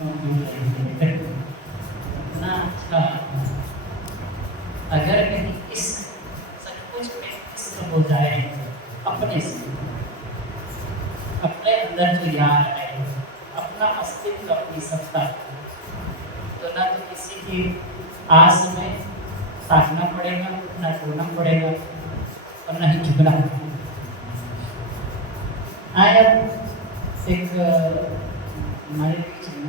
इतना अच्छा अगर कहीं इस सचमुच में इश्क हो जाए अपने से, अपने अंदर जो यार है, अपना अस्तित्व, अपनी सत्ता, तो ना तो किसी की आस में ताकना पड़ेगा, ना टूटना पड़ेगा और ना ही झुकना पड़ेगा। आए अब एक हमारे बीच में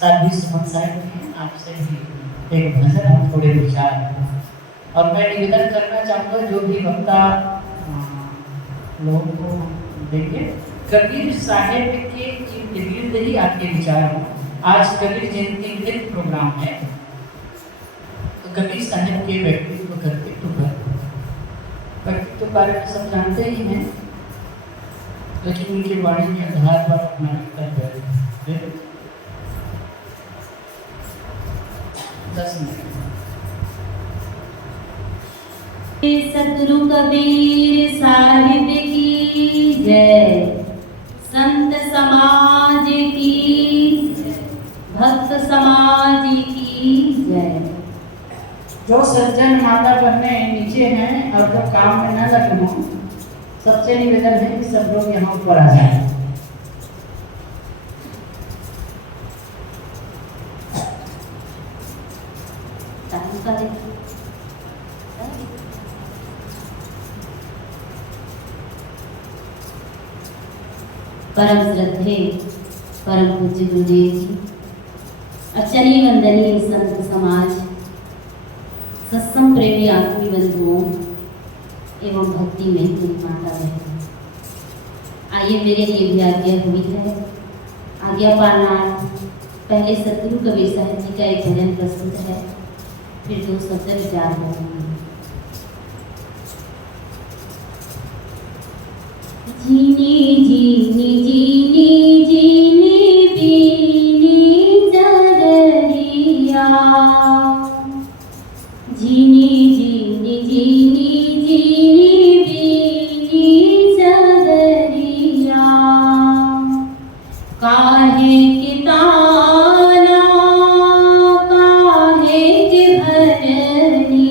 साधु सुमन साहब हैं, आपसे भी एक भजन और थोड़े विचार, और मैं निवेदन करना चाहूँगा जो भी वक्ता लोगों को देंगे, कबीर साहेब के इर्द ही आपके विचार हों। आज कबीर जयंती निमित्त प्रोग्राम है, तो कबीर साहेब के व्यक्तित्व व्यक्तित्व बारे में सब जानते ही हैं, लेकिन उनकी वाणी के आधार पर अपना कर्तव्य है। 10 मिनट। सतगुरु कबीर साहिब की जय, संत समाज की, भक्त समाज की जय। जो सज्जन माता बहने नीचे हैं और जो काम में न लगे हों, सबसे निवेदन है कि सब लोग यहाँ ऊपर आ जाएं। परम श्रद्धे परम पूज्य गुरुदेव जी, अचली वंदनीय संत समाज, सत्संग प्रेमी आत्मी बंधुओं एवं भक्ति में माता बहन, आइए मेरे लिए भी आज्ञा हुई है। आज्ञा पाना पहले सतगुरु कबीर साहब जी का एक भजन प्रस्तुत है, फिर 2 शब्द विचार होंगे। जीनी जीनी जीनी जीनी बीनी जगरिया, जीनी जीनी जीनी जीनी बीनी जगरिया, काहे के ताना काहे के भरनी,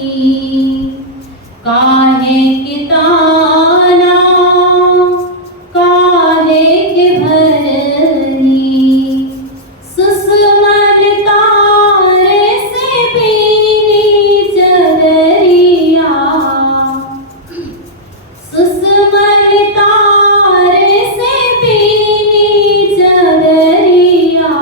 काहे के ताना काहे के भरनी, सुषमन तारे से बीनी जगरिया, सुषमन तारे से बीनी जगरिया,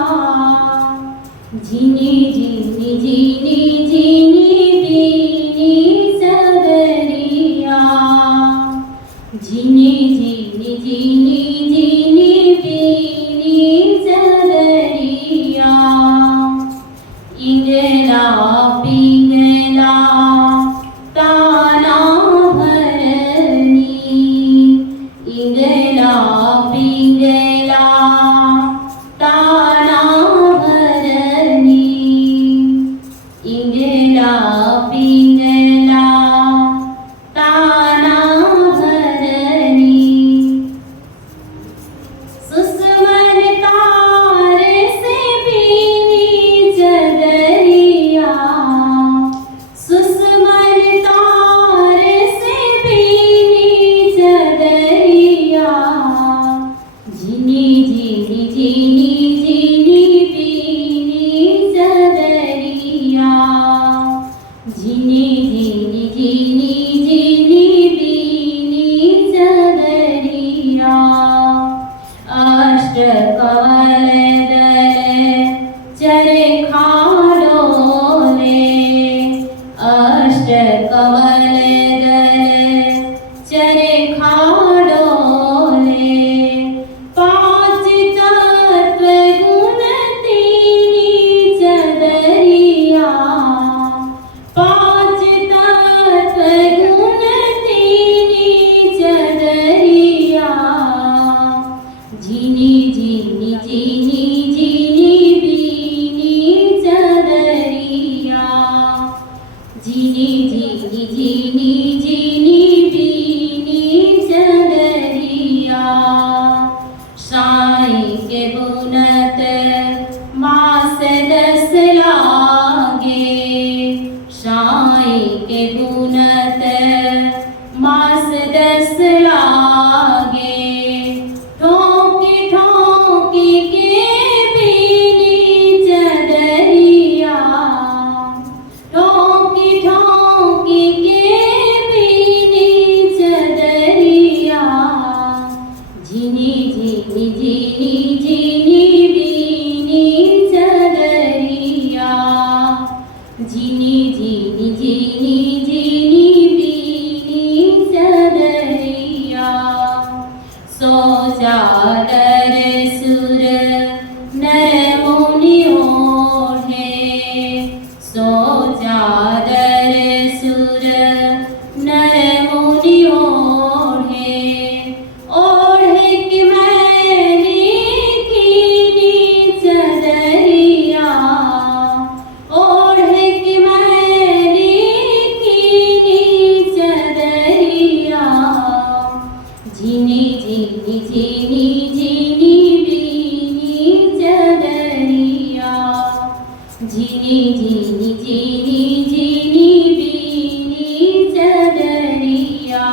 झीनी झीनी झीनी झीनी बीनी चदरिया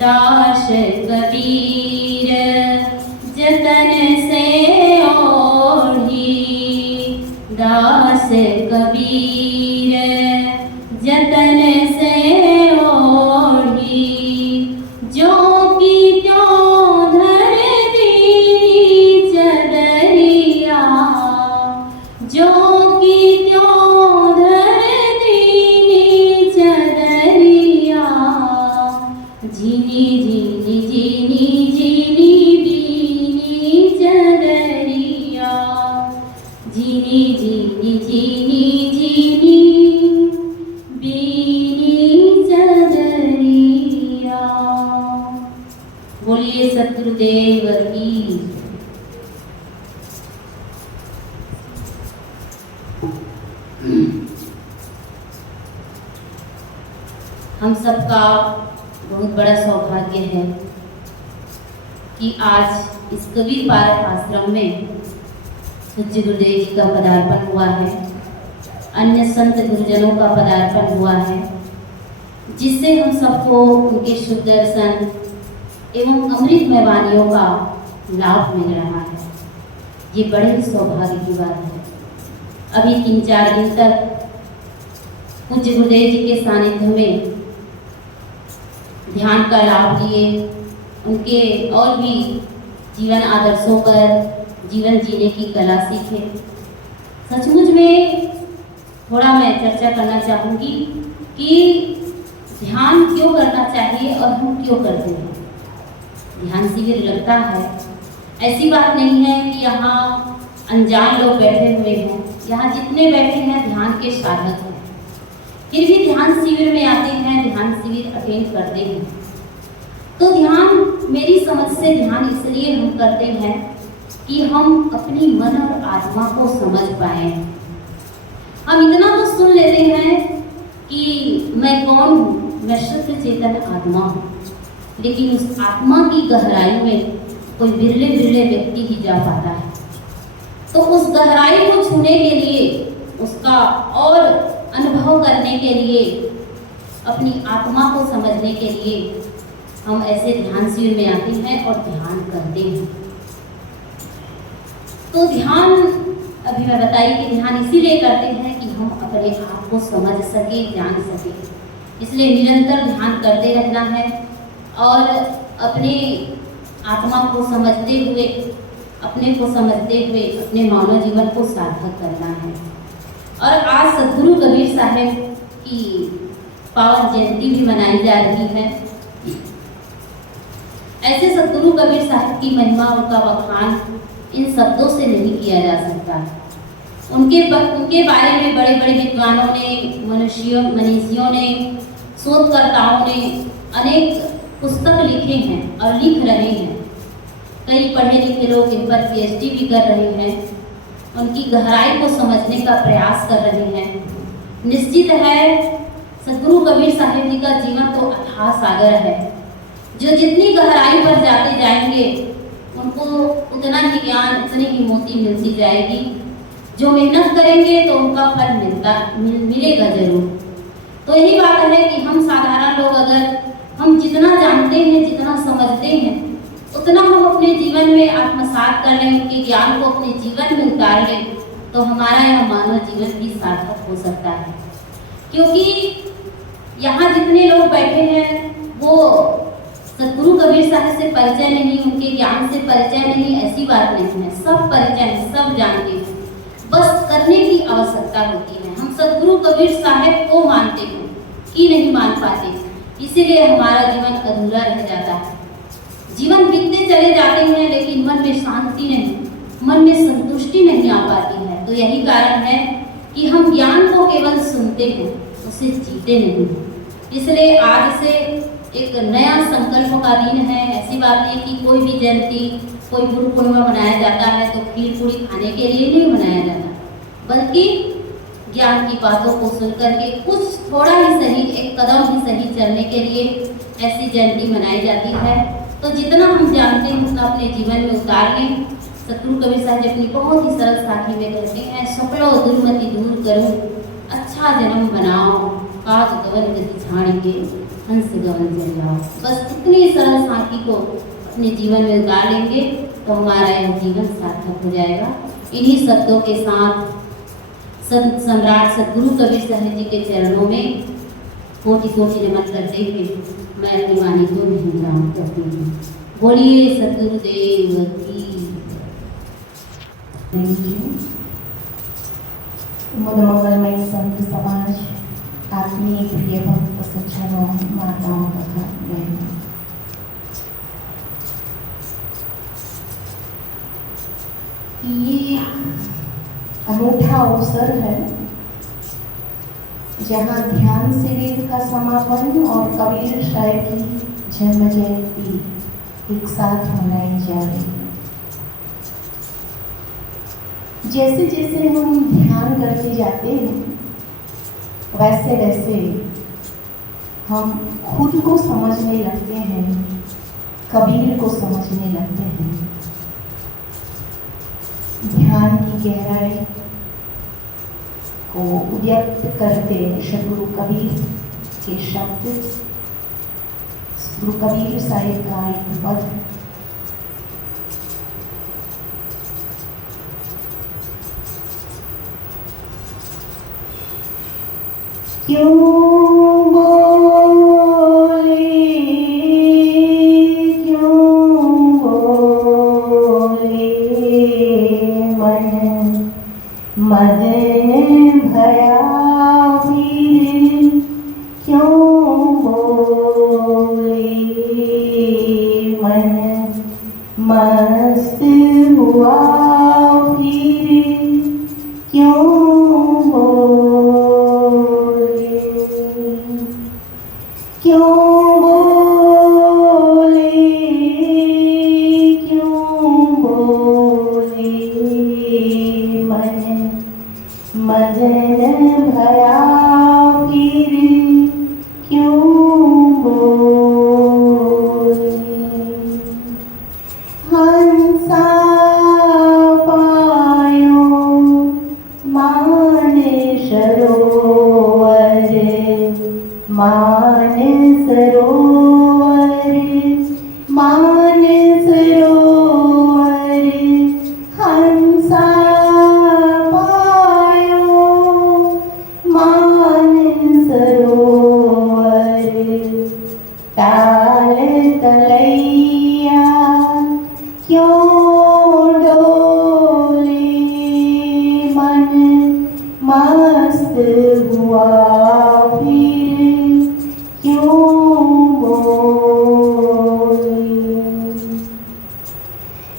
दास कबीर जतन से ओढ़ी दास कबीर जतन से ओढ़ी जो की त्यों धर दीनी चदरिया जो की त्यों धर दीनी चदरिया झीनी झीनी झीनी झीनी बीनी चदरिया झीनी झीनी झीनी झीनी बीनी चदरिया। बोलिए सतगुरुदेव की। हम सबका बहुत बड़ा सौभाग्य है कि आज इस कबीर पार्क आश्रम में पूज्य गुरुदेव जी का पदार्पण हुआ है, अन्य संत गुरुजनों का पदार्पण हुआ है, जिससे हम सबको उनके शुभ दर्शन एवं अमृतमय वाणियों का लाभ मिल रहा है। ये बड़े ही सौभाग्य की बात है। अभी 3-4 दिन तक पूज्य गुरुदेव जी के सानिध्य में ध्यान का लाभ लिए, उनके और भी जीवन आदर्शों पर जीवन जीने की कला सीखे। सचमुच में थोड़ा मैं चर्चा करना चाहूँगी कि ध्यान क्यों करना चाहिए और हम क्यों करते हैं। ध्यान शिविर लगता है, ऐसी बात नहीं है कि यहाँ अनजान लोग बैठे हुए हैं। यहाँ जितने बैठे हैं ध्यान के साधक हैं, फिर भी ध्यान शिविर में आते हैं, ध्यान शिविर अटेंड करते हैं। तो ध्यान, मेरी समझ से ध्यान इसलिए हम करते हैं कि हम अपनी मन और आत्मा को समझ पाए। हम इतना तो सुन लेते हैं कि मैं कौन हूँ, मैं शुद्ध चेतन आत्मा हूँ, लेकिन उस आत्मा की गहराई में कोई बिरले बिरले व्यक्ति ही जा पाता है। तो उस गहराई को छूने के लिए, उसका और अनुभव करने के लिए, अपनी आत्मा को समझने के लिए हम ऐसे ध्यान शिविर में आते हैं और ध्यान करते हैं। तो ध्यान, अभी मैं बताई कि ध्यान इसीलिए करते हैं कि हम अपने आप को समझ सके, जान सके। इसलिए निरंतर ध्यान करते रहना है और अपने आत्मा को समझते हुए, अपने को समझते हुए अपने मानव जीवन को सार्थक करना है। और आज सद्गुरु कबीर साहब की पावन जयंती भी मनाई जा रही है। ऐसे सद्गुरु कबीर साहब की महिमा, उनका बखान इन शब्दों से नहीं किया जा सकता। उनके बारे में बड़े बड़े विद्वानों ने, मनीषियों ने, शोधकर्ताओं ने अनेक पुस्तक लिखे हैं और लिख रहे हैं। कई पढ़े लिखे लोग इन पर PhD भी कर रहे हैं, उनकी गहराई को समझने का प्रयास कर रहे हैं। निश्चित है सद्गुरु कबीर साहब जी का जीवन तो अथाह सागर है, जो जितनी गहराई पर जाते जाएंगे उनको उतना ही ज्ञान, उतनी ही मोती मिलती जाएगी। जो मेहनत करेंगे तो उनका फल मिलेगा जरूर। तो यही बात है कि हम साधारण लोग अगर हम जितना जानते हैं, जितना समझते हैं, उतना हम अपने जीवन में आत्मसात कर लें, उनके ज्ञान को अपने जीवन में उतार लें, तो हमारा यह मानव जीवन भी सार्थक हो सकता है। क्योंकि यहाँ जितने लोग बैठे हैं वो सद्गुरु कबीर साहब से परिचय नहीं, उनके ज्ञान से परिचय नहीं, ऐसी बात नहीं है। सब परिचय है, सब जानते हैं, बस करने की आवश्यकता होती है। हम सद्गुरु कबीर साहब को मानते हैं कि नहीं मान पाते, इसीलिए हमारा जीवन अधूरा रह जाता है। जीवन बीतते चले जाते हैं लेकिन मन में शांति नहीं, मन में संतुष्टि नहीं आ पाती है। तो यही कारण है कि हम ज्ञान को केवल सुनते हैं, उसे जीते नहीं। इसलिए आज से एक नया संकल्प का दिन है। ऐसी बात नहीं कि कोई भी जयंती, कोई गुरु पूर्णिमा मनाया जाता है तो खीर पूरी खाने के लिए नहीं मनाया जाता, बल्कि ज्ञान की बातों को सुनकर के कुछ थोड़ा ही सही, एक कदम ही सही चलने के लिए ऐसी जयंती मनाई जाती है। तो जितना हम जानते हैं उतना अपने जीवन में उतार लें सतगुरु कबीर साहब जी अपनी बहुत ही सरल साखी में कहते हैं, सपड़ो दुर्मति दूर करो, अच्छा जन्म बनाओ, काग गवन गति छाड़ के हंस गवन चलाओ। बस इतनी सरल साखी को अपने जीवन में उतार लेंगे तो हमारा यह जीवन सार्थक हो जाएगा। इन्हीं शब्दों के साथ संत सम्राट सतगुरु कबीर साहब जी के चरणों में कोटि कोटि नमन करते हुए मैं अपनी वाणी को विराम करती हूँ। बोलिए सतगुरुदेव की। मंगलमय संत समाज, आत्मीय प्रिय भक्त सज्जनों, माताओं तथा बहनों, ये अनूठा अवसर है जहाँ ध्यान शिविर का समापन और कबीर साहब की जन्म जयंती एक साथ मनाई जा रही है। जैसे जैसे हम ध्यान करते जाते हैं वैसे वैसे हम खुद को समझने लगते हैं, कबीर को समझने लगते हैं। ध्यान की गहराई को व्यक्त करते सतगुरु कबीर के शब्द, गुरु कबीर साहिब का एक पद, क्यों बोले मन मदन भया फिर, क्यों बोले मन मस्त हुआ फिर, क्यों मदन भया फिर, क्यों बोले हंसा पायो मान सरोवर, मान सरोवर, मान सरोवर, हंसा ताल तलैया क्यों डोले मन मस्त हुआ फिर, क्यों बोले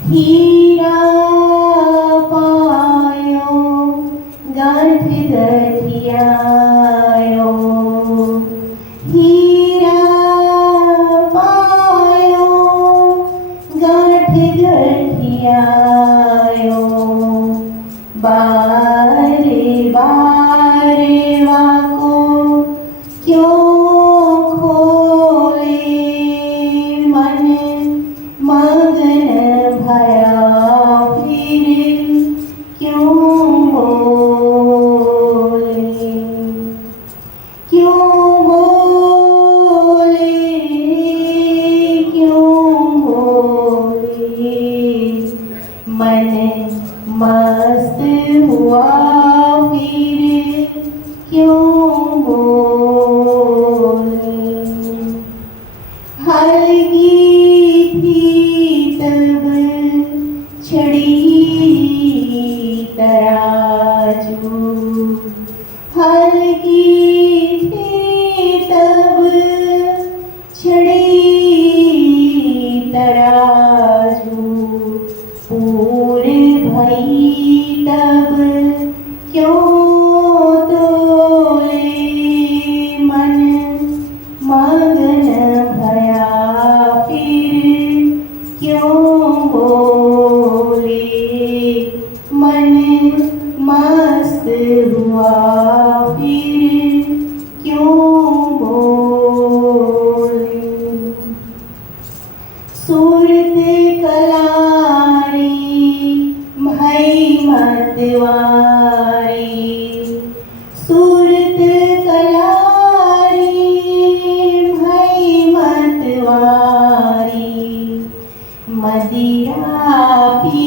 हीरा पायो गांठ गठियायो, हीरा पायो गांठ गठियायो, बारे बारे वाको क्यों खोले मन मगन भया फिर, क्यों बोले क्यों बोले क्यों बोले मन मस्त हुआ फिर, क्यों बोले हल्की थी तब छड़ी तराजू, हल्की थी तब छड़ी तराजू, पूरे भई तब क्यों तोले मन मगन भया फिर, क्यों बोले मन मस्त हुआ फिर, क्यों बोले सूरत कलारी मतवारी सूरत कलारी भई मतवारी मदिरा पी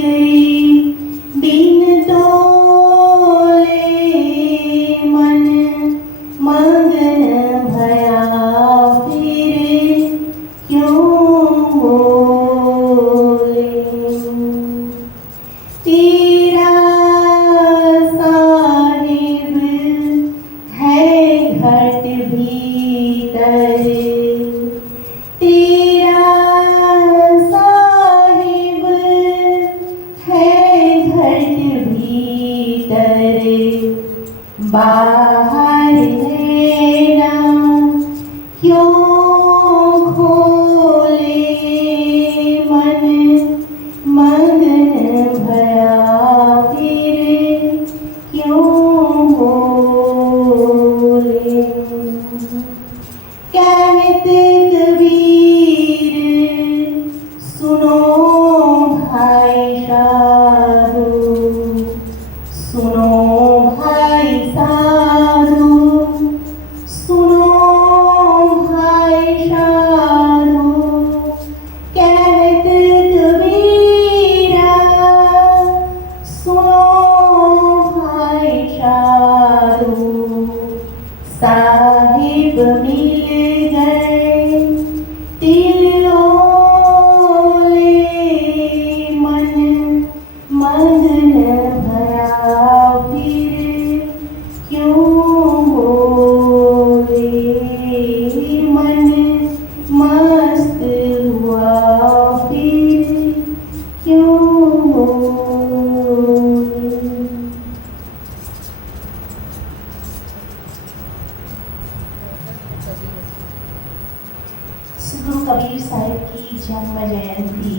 गई बिन तोले मन मगन भया फिर क्यों बोले तेरा साहिब है घट भीतर तेरा साहिब है घट भीतर बाहर है ना क्यों खोले मन मगन भया फिर क्यों बोले कहते कबीर सुनो भाई साधु सुनो भाई साधु सुनो भाई साधु कहते कबीरा सुनो भाई साधु साहिब मिल गए तिल ओले मन मगन भया फिर क्यों बोले मन मस्त हुआ फिर क्यों बोले। गुरु कबीर साहिब की जन्म जयंती।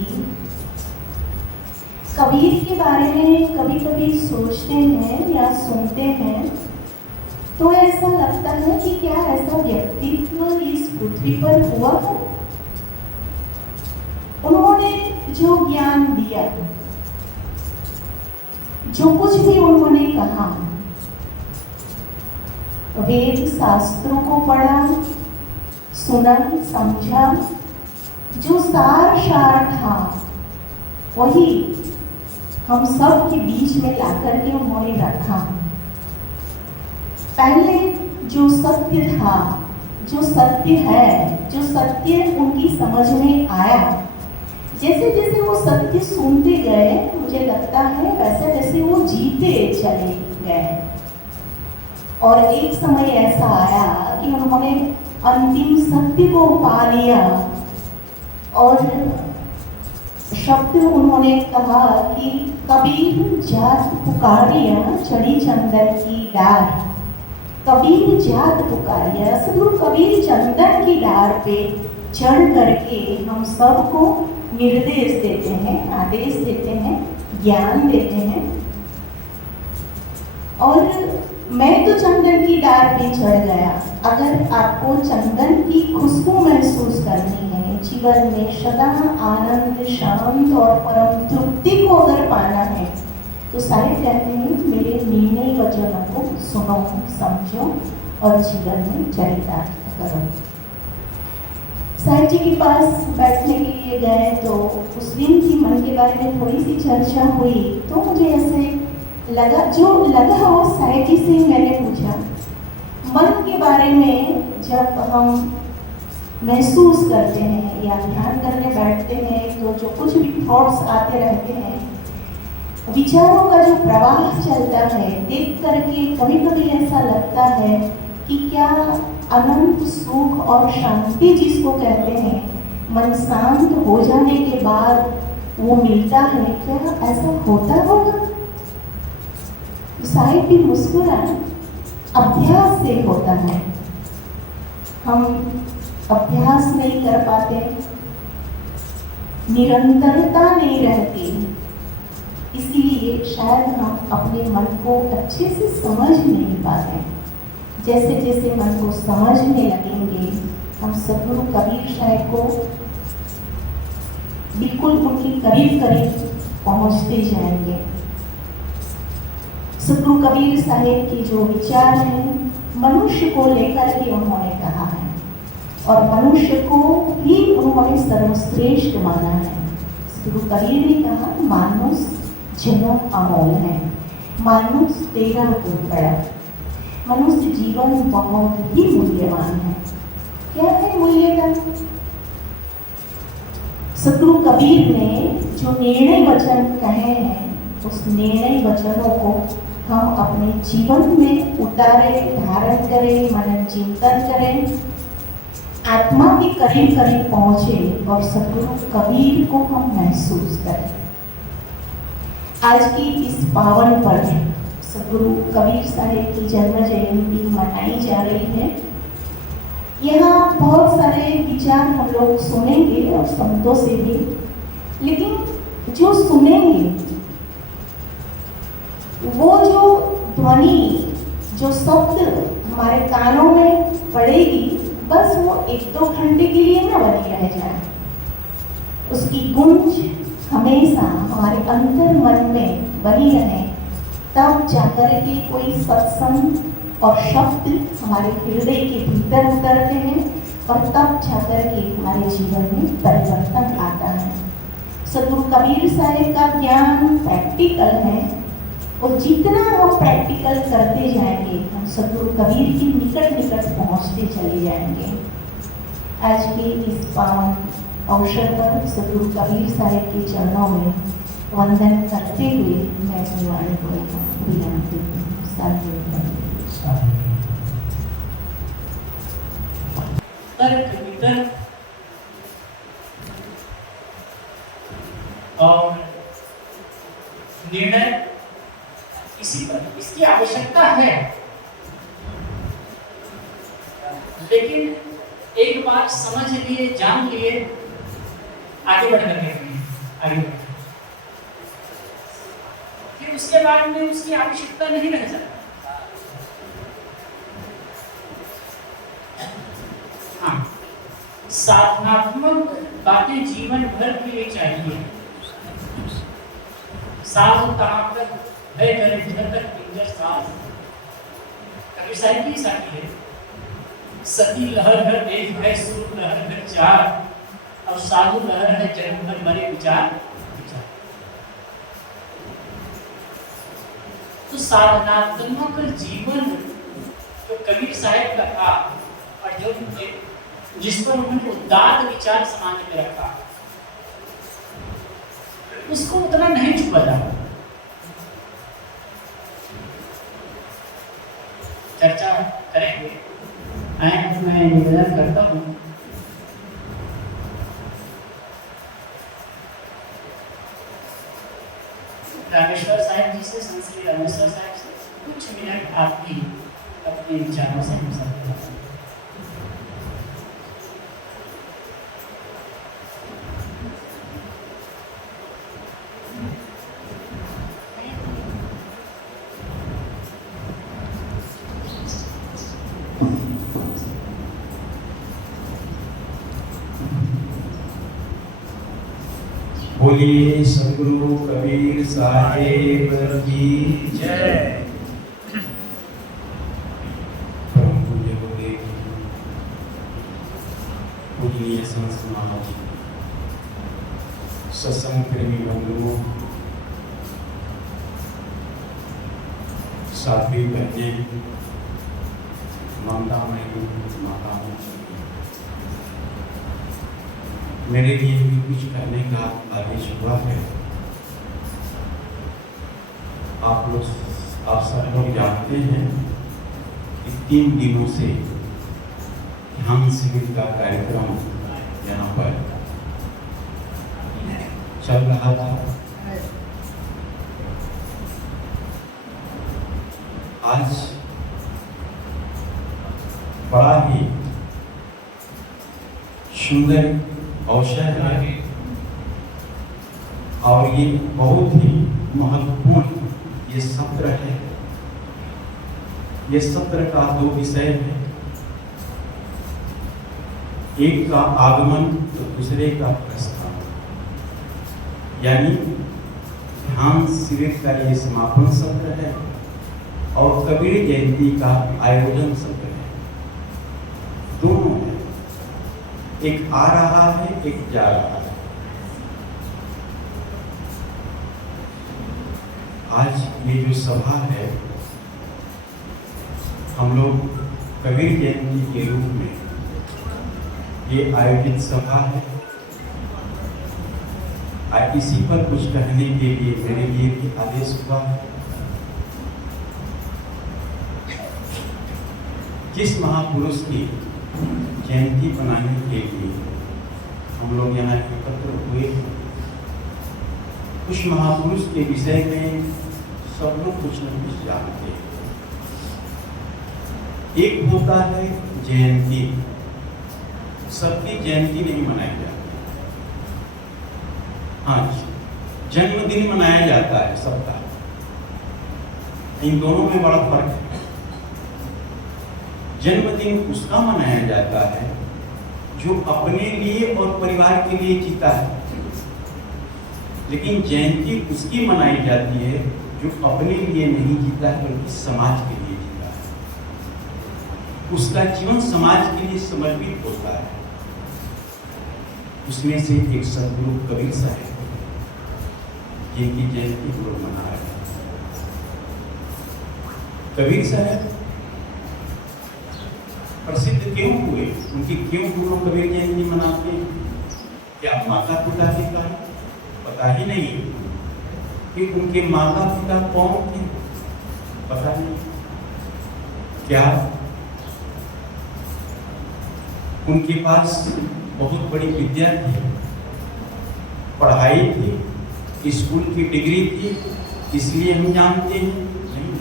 कबीर के बारे में कभी कभी सोचते हैं या सुनते हैं तो ऐसा लगता है कि क्या ऐसा व्यक्तित्व इस पृथ्वी पर हुआ है। उन्होंने जो ज्ञान दिया, जो कुछ भी उन्होंने कहा, वेद शास्त्रों को पढ़ा, सुना, समझा, जो सार था वही हम सब के बीच में लाकर के उन्होंने रखा। पहले जो सत्य था, जो सत्य है, जो सत्य उनकी समझ में आया, जैसे जैसे वो सत्य सुनते गए मुझे लगता है वैसे वैसे वो जीते चले गए। और एक समय ऐसा आया कि उन्होंने अंतिम सत्य को पा लिया और शब्द उन्होंने कहा कि कबीर जात पुकारिया चढ़ी चंदन की डार। कबीर जात पुकारिया, सदगुरु कबीर चंदन की डार पे चढ़ करके हम सबको निर्देश देते हैं, आदेश देते हैं, ज्ञान देते हैं। और मैं तो चंदन की डार पे चढ़ गया। अगर आपको चंदन की खुशबू महसूस करनी है, जीवन में सदा आनंद, शांत और परम तृप्ति को अगर पाना है तो साहिब कहते हैं मेरे निर्णय वचनों को सुनो, समझो और जीवन में चरितार्थ करो। साहिब जी के पास बैठने के लिए गए तो उस दिन की मन के बारे में थोड़ी सी चर्चा हुई तो मुझे ऐसे लगा वो साहिब जी से मैंने पूछा, मन के बारे में जब हम महसूस करते हैं या ध्यान करने बैठते हैं तो जो कुछ भी थॉट्स आते रहते हैं, विचारों का जो प्रवाह चलता है, देख करके कभी कभी ऐसा लगता है कि क्या अनंत सुख और शांति जिसको कहते हैं, मन शांत हो जाने के बाद वो मिलता है, क्या ऐसा होता होगा? साहिब भी मुस्कुराए। अभ्यास से होता है, हम अभ्यास नहीं कर पाते, निरंतरता नहीं रहती, इसलिए शायद हम अपने मन को अच्छे से समझ नहीं पाते। जैसे जैसे मन को समझने लगेंगे हम सदगुरु कबीर साहिब को बिल्कुल उनके करीब करीब पहुंचते जाएंगे। सदगुरु कबीर साहेब के जो विचार हैं मनुष्य को लेकर के उन्होंने कहा है और मनुष्य को ही उन्होंने सर्वश्रेष्ठ माना है। सदगुरु कबीर ने कहा मानुष जन्म अमोल है, मानुष तेरा बड़ा, मनुष्य जीवन बहुत ही मूल्यवान है। क्या है मूल्यवान? सदगुरु कबीर ने जो निर्णय वचन कहे हैं उस निर्णय वचनों को हम अपने जीवन में उतारें, धारण करें, मनन चिंतन करें, आत्मा के करीब करीब पहुंचे और सदगुरु कबीर को हम महसूस करें। आज की इस पावन पर्व सदगुरु कबीर साहेब की जन्म जयंती मनाई जा रही है। यहाँ बहुत सारे विचार हम लोग सुनेंगे और शब्दों से भी, लेकिन जो सुनेंगे वो जो ध्वनि, जो शब्द हमारे कानों में पड़ेगी बस वो 1-2 घंटे के लिए न बनी रह जाए, उसकी गूंज हमेशा हमारे अंतर मन में बनी रहे, तब जाकर के कोई सत्संग और शब्द हमारे हृदय के भीतर उतरते हैं और तब जाकर के हमारे जीवन में परिवर्तन आता है। सदगुरु कबीर साहेब का ज्ञान प्रैक्टिकल है और जितना हम प्रैक्टिकल करते जाएंगे हम सदगुरु कबीर के निकट निकट पहुंचते चले जाएंगे। आज के इस पावन अवसर पर सदगुरु कबीर साहेब के चरणों में वंदन करते हुए मैं अपनी वाणी को विराम देती हूँ। तर्क वितर्क और निर्णय इसी पर इसकी आवश्यकता है, लेकिन एक बार समझ लिए, जान लिए, आगे बढ़ करके आगे बढ़, फिर उसके बाद में उसकी आवश्यकता नहीं रह जाती। हाँ, साधनात्मक बातें जीवन भर के लिए चाहिए। साधु कहाँ तक है करे जिधर तक पिंजर साध, कबीर साहिब की साथी है। सती लहर भर देख है, सुर लहर भर चार, और साधु लहर है जन्म भर मरे विचार। तो साधनात्मक जीवन जो कबीर साहिब का था और जो जिस पर उन्होंने उदात्त विचार समाज में रखा, उसको उतना नहीं छुपा जाता। चर्चा करेंगे। मैं निवेदन करता हूँ रामेश्वर साहब जी से, संत रामेश्वर साहब से कुछ मिनट आप भी अपने विचारों से हम सब बोलिए सदगुरु कबीर साहेब की जय। परम पूज्य गुरुदेव, पूजनीय संत समाज, सत्संग प्रेमी बंधुओं, साथी बहनें, माताओं, माताओं, मेरे लिए भी कुछ करने का आदेश हुआ है। आप सब लोग जानते हैं कि 3 दिनों से ध्यान शिविर का कार्यक्रम यहाँ पर चल रहा था। आज बड़ा ही सुंदर अवसर है और ये बहुत ही महत्वपूर्ण ये सत्र है। ये सत्र का 2 विषय है, एक का आगमन तो दूसरे का प्रस्थान। यानी ध्यान शिविर का ये समापन सत्र है और कबीर जयंती का आयोजन सब है, दोनों है। एक आ रहा है, एक जा रहा है। आज ये जो सभा है, हम लोग कबीर जयंती के रूप में ये आयोजित सभा है। आज इसी पर कुछ कहने के लिए मेरे लिए भी आदेश हुआ है। जिस महापुरुष की जयंती मनाने के लिए हम लोग यहाँ एकत्र हुए हैं, उस महापुरुष के विषय में सब लोग कुछ न कुछ जानते हैं। एक होता है जयंती, सबकी जयंती नहीं मनाई जाती। हाँ, जन्मदिन मनाया जाता है सबका। इन दोनों में बड़ा फर्क है। जन्मदिन उसका मनाया जाता है जो अपने लिए और परिवार के लिए जीता है, लेकिन जयंती उसकी मनाई जाती है जो अपने लिए नहीं जीता है बल्कि समाज के लिए जीता है। उसका जीवन समाज के लिए समर्पित होता है। उसमें से एक सदगुरु कबीर साहब जिनकी जयंती हम लोग मना रहे हैं। कबीर साहब प्रसिद्ध क्यों हुए, उनकी क्यों हम लोग कबीर जयंती मनाते हैं? क्या माता पिता के कारण? पता ही नहीं कि उनके माता पिता कौन थे, पता नहीं। क्या उनके पास बहुत बड़ी विद्या थी, पढ़ाई थी, स्कूल की डिग्री थी, इसलिए हम जानते हैं? नहीं।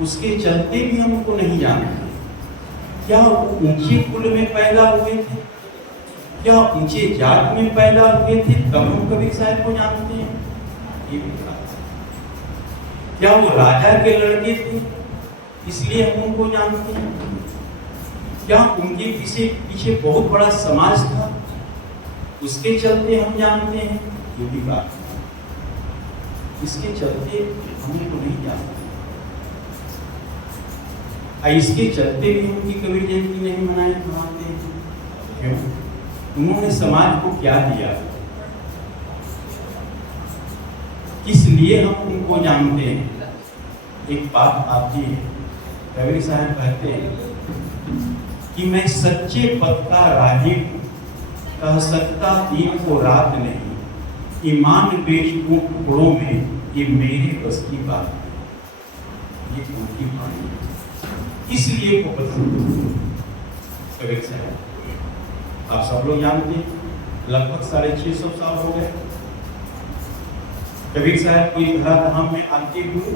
उसके चलते भी हम उनको नहीं जानते। क्या ऊंचे कुल में पैदा हुए थे, क्या ऊंचे जात में पैदा हुए थे तब हम कबीर साहब को जानते हैं? ये भी बात है। क्या वो राजा के लड़के थे इसलिए हम उनको जानते हैं? क्या उनके पीछे बहुत बड़ा समाज था, उसके चलते हम जानते हैं? ये भी बात है। इसके चलते हम उनको नहीं जानते। इसके चलते भी उनकी कबीर जयंती नहीं मनाते हैं। क्यों? उन्होंने समाज को क्या दिया, किस लिए हम उनको जानते हैं? एक बात आती है, कबीर साहब कहते हैं कि मैं सच्चे पथ का राही हूं, कह सकता दिन को रात नहीं, ईमान बेच दूं टुकड़ों में, ये मेरे बस की बात है। ये उनकी वाणी है, इसलिए वो प्रसिद्ध कबीर साहब। आप सब लोग जानते हैं, लगभग 650 साल हो गए कबीर साहब को धराधाम में आते हुए।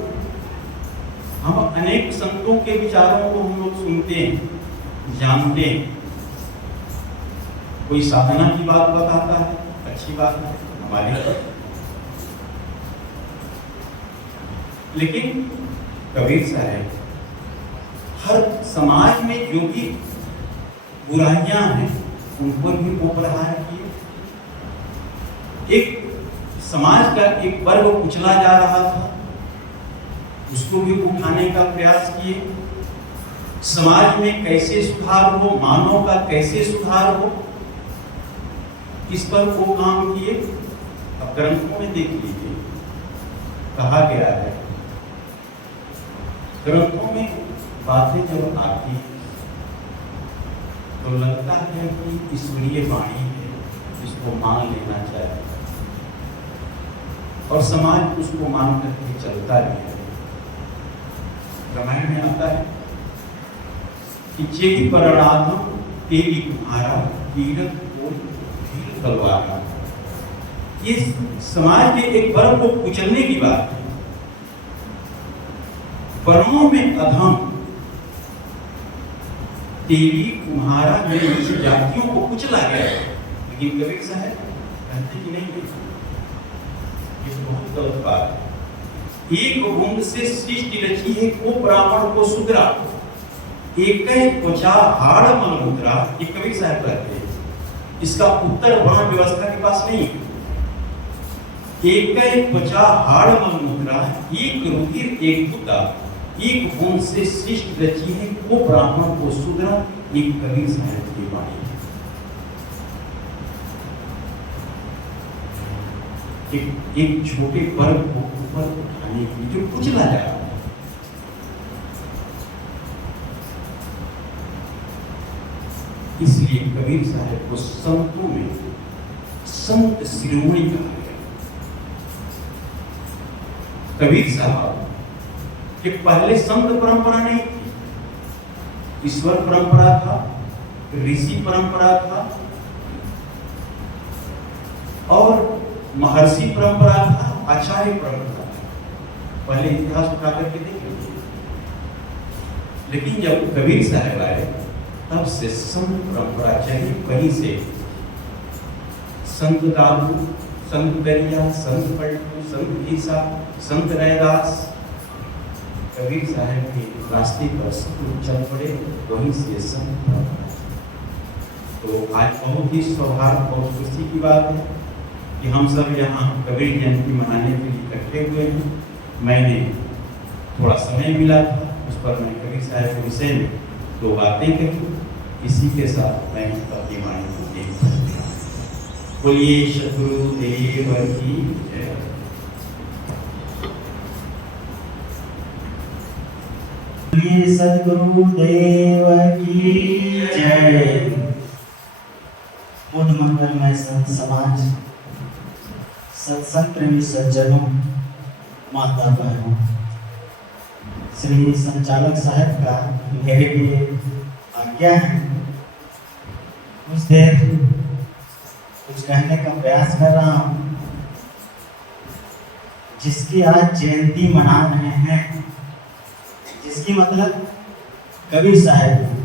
हम अनेक संतों के विचारों को हम लोग सुनते हैं, जानते हैं। कोई साधना की बात बताता है, अच्छी बात है हमारी, लेकिन कबीर साहब हर समाज में जो भी बुराइयां हैं उन पर भी वो प्रहार किए। एक समाज का एक वर्ग कुचला जा रहा था, उसको भी उठाने का प्रयास किए। समाज में कैसे सुधार हो, मानव का कैसे सुधार हो, इस पर वो काम किए। अब ग्रंथों में देख लीजिए, कहा गया है, ग्रंथों में बातें जब आती तो लगता है कि ईश्वरीय वाणी है, जिसको मान लेना चाहिए, और समाज उसको मान करके चलता भी है। रामायण में आता है कि चेरी परणाधम तेरी तुम्हारा कीरत को भील तलवारा। ये समाज के एक वर्ग को कुचलने की बात है। वर्णों में अधम तेरी तुम्हारा, मेरे नीचे जातियों को कुचला गया। लेकिन कबीर साहब कहते कि नहीं, ये बहुत गलत बात है। एक बूंद से सृष्टि रची है, को ब्राह्मण को शूद्रा, एक त्वचा हाड़ मल मुद्रा। ये कबीर साहब कहते हैं। इसका उत्तर वर्ण व्यवस्था के पास नहीं है। एक त्वचा हाड़ मल मुद्रा, एक रुधिर एक दूता, एक होम से सृष्टि रची है, वो ब्राह्मण को शूद्र, एक कबीर साहब की वाणी है। एक छोटे पर्व को ऊपर उठाने की जो कुचला जा रहा है, इसलिए कबीर साहब को संतों में संत शिरोमणि कहा गया। कबीर साहब के पहले संत परंपरा नहीं थी, ईश्वर परंपरा था, ऋषि परंपरा था और महर्षि परंपरा था, आचार्य परंपरा था। पहले इतिहास उठा करके देख लीजिए। लेकिन जब कबीर साहब आए तब से संत परंपरा चली। वहीं से संत दादू, संत दरिया, संत पलटू, संत ईसा, संत रैदास कबीर साहब के रास्ते पर सब लोग चल पड़े। वहीं से संत परंपरा। तो आज बहुत ही सौभाग्य, बहुत खुशी की बात है कि हम सब यहाँ कबीर जयंती मनाने के लिए इकट्ठे हुए हैं। मैंने थोड़ा समय मिला था, उस पर मैं कबीर साहब के विषय में 2 बातें कही। इसी के साथ मैं अपनी वाणी को देखता हूँ। बोलिए सद्गुरुदेव की जय। बोलिए सद्गुरुदेव की जय। बुद्ध मंगल में संत समाज, सत्संग प्रेमी सज्जनों, माता बहनों, श्री संचालक साहब का मेरे लिए आज्ञा है। कुछ देर कुछ कहने का प्रयास कर रहा हूँ। जिसकी आज जयंती मना रहे हैं, जिसकी मतलब कबीर साहब,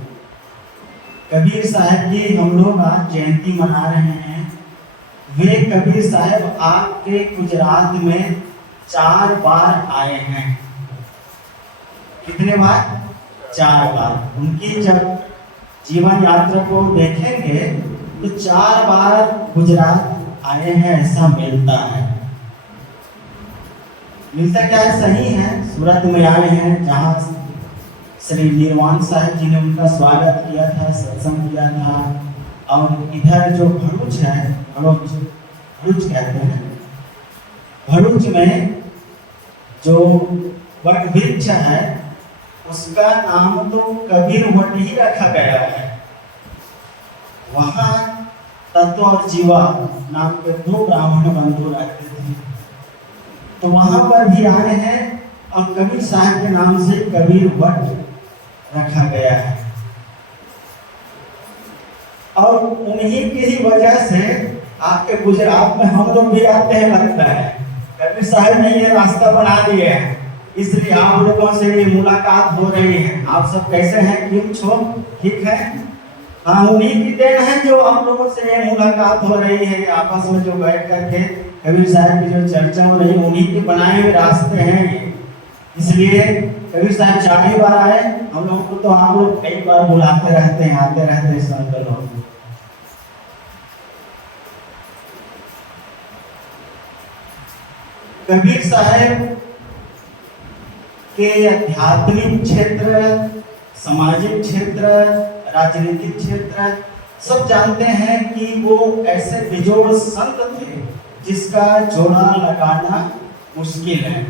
कबीर साहब की हम लोग आज जयंती मना रहे हैं। वे कबीर साहब आपके गुजरात में 4 बार आए हैं। कितने बार? 4 बार। उनकी जब जीवन यात्रा को देखेंगे तो 4 बार गुजरात आए हैं, ऐसा मिलता है। मिलता क्या है? सही है। सूरत में आए हैं, जहाँ श्री निर्वाण साहब जी ने उनका स्वागत किया था, सत्संग किया था। और इधर जो भरूच है, भरूच कहते हैं, भरूच में जो वट वृक्ष है उसका नाम तो कबीर वट ही रखा गया है। वहाँ तत्व और जीवा नाम के 2 ब्राह्मण बंधु रहते थे, तो वहाँ पर भी आए हैं और कबीर साहब के नाम से कबीर वट रखा गया है। और उन्हीं की ही वजह से आपके गुजरात में हम लोग भी आते हैं, लगता है। कबीर साहब ने ये रास्ता बना दिया है, इसलिए आप लोगों से ये मुलाकात हो रही है। आप सब कैसे हैं? क्यों छो? ठीक है। हाँ, उन्हीं की देन है जो आप लोगों से ये मुलाकात हो रही है। आपस में जो बैठ करके कबीर साहब की जो चर्चा हो रही है, उन्हीं के बनाए हुए रास्ते हैं ये। इसलिए कबीर साहब 4 बार आए। हम लोगों को तो आप लोग कई बार बुलाते रहते हैं, आते रहते हैं संत लोग। कबीर साहब के आध्यात्मिक क्षेत्र, सामाजिक क्षेत्र, राजनीतिक क्षेत्र सब जानते हैं कि वो ऐसे बेजोड़ संत थे जिसका जोड़ा लगाना मुश्किल है।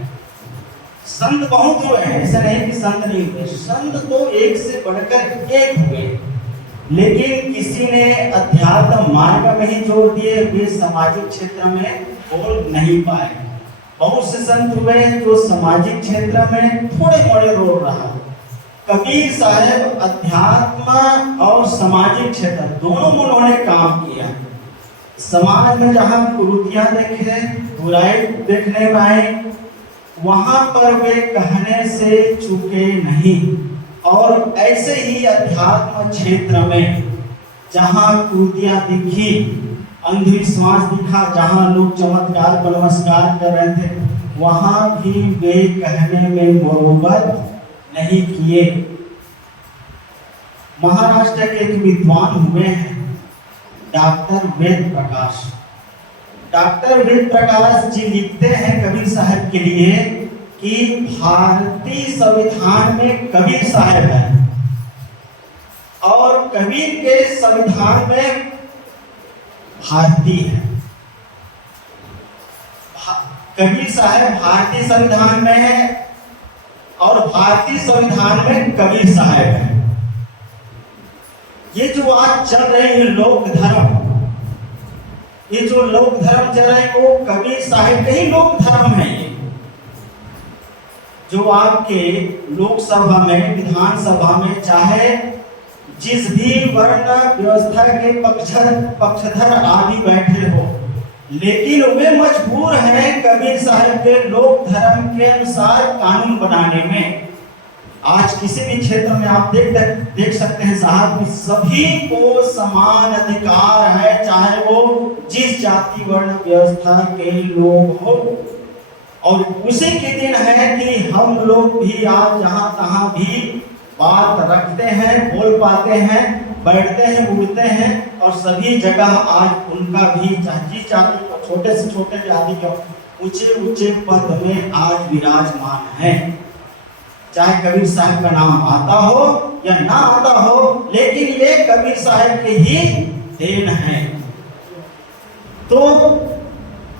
संत बहुत हुए हैं, ऐसा नहीं कि संत नहीं हुए। संत तो एक से बढ़कर एक हुए, लेकिन किसी ने अध्यात्म मार्ग में ही जोड़ दिए, वे सामाजिक क्षेत्र में बोल नहीं पाए। बहुत से संत हुए जो सामाजिक क्षेत्र में थोड़े मोड़े रोल रहा। कबीर साहब अध्यात्म और सामाजिक क्षेत्र दोनों में उन्होंने काम किया। समाज में जहाँ कुरीतियां देखे, बुराई देखने में आए, वहां पर वे कहने से चूके नहीं। और ऐसे ही अध्यात्म क्षेत्र में जहाँ कुरीतियां दिखी, अंधविश्वास दिखा, जहाँ लोग चमत्कार पर नमस्कार कर रहे थे, वहां भी वे कहने में मुरब्बत नहीं किए। महाराष्ट्र के एक विद्वान हुए हैं डॉक्टर वेद प्रकाश। डॉक्टर वेद प्रकाश जी लिखते हैं कबीर साहब के लिए कि भारतीय संविधान में कबीर साहब है और कबीर के संविधान में भारतीय है। कबीर साहब भारतीय संविधान में है और भारतीय संविधान में कबीर साहब है। ये जो आज चल रहे हैं लोक धर्म, ये जो लोक धर्म चल रहे हैं वो कबीर साहब के ही लोक धर्म है। ये जो आपके लोकसभा में, विधानसभा में चाहे जिस भी वर्ण व्यवस्था के पक्षधर आदि बैठे हो, लेकिन वे मजबूर हैं कबीर साहब के लोक धर्म के अनुसार कानून बनाने में। आज किसी भी क्षेत्र में आप देख सकते हैं साहब कि सभी को समान अधिकार है, चाहे वो जिस जाति वर्ण व्यवस्था के लोग हो। और उसी के दिन है कि हम लोग भी आज जहां तहां भी बात रखते हैं, बोल पाते हैं, बैठते हैं, उड़ते हैं और सभी जगह आज उनका भी जिस जाति को छोटे से छोटे जाति के ऊंचे ऊंचे पद में आज विराजमान है। चाहे कबीर साहब का नाम आता हो या ना आता हो, लेकिन ये कबीर साहब के ही देन है। तो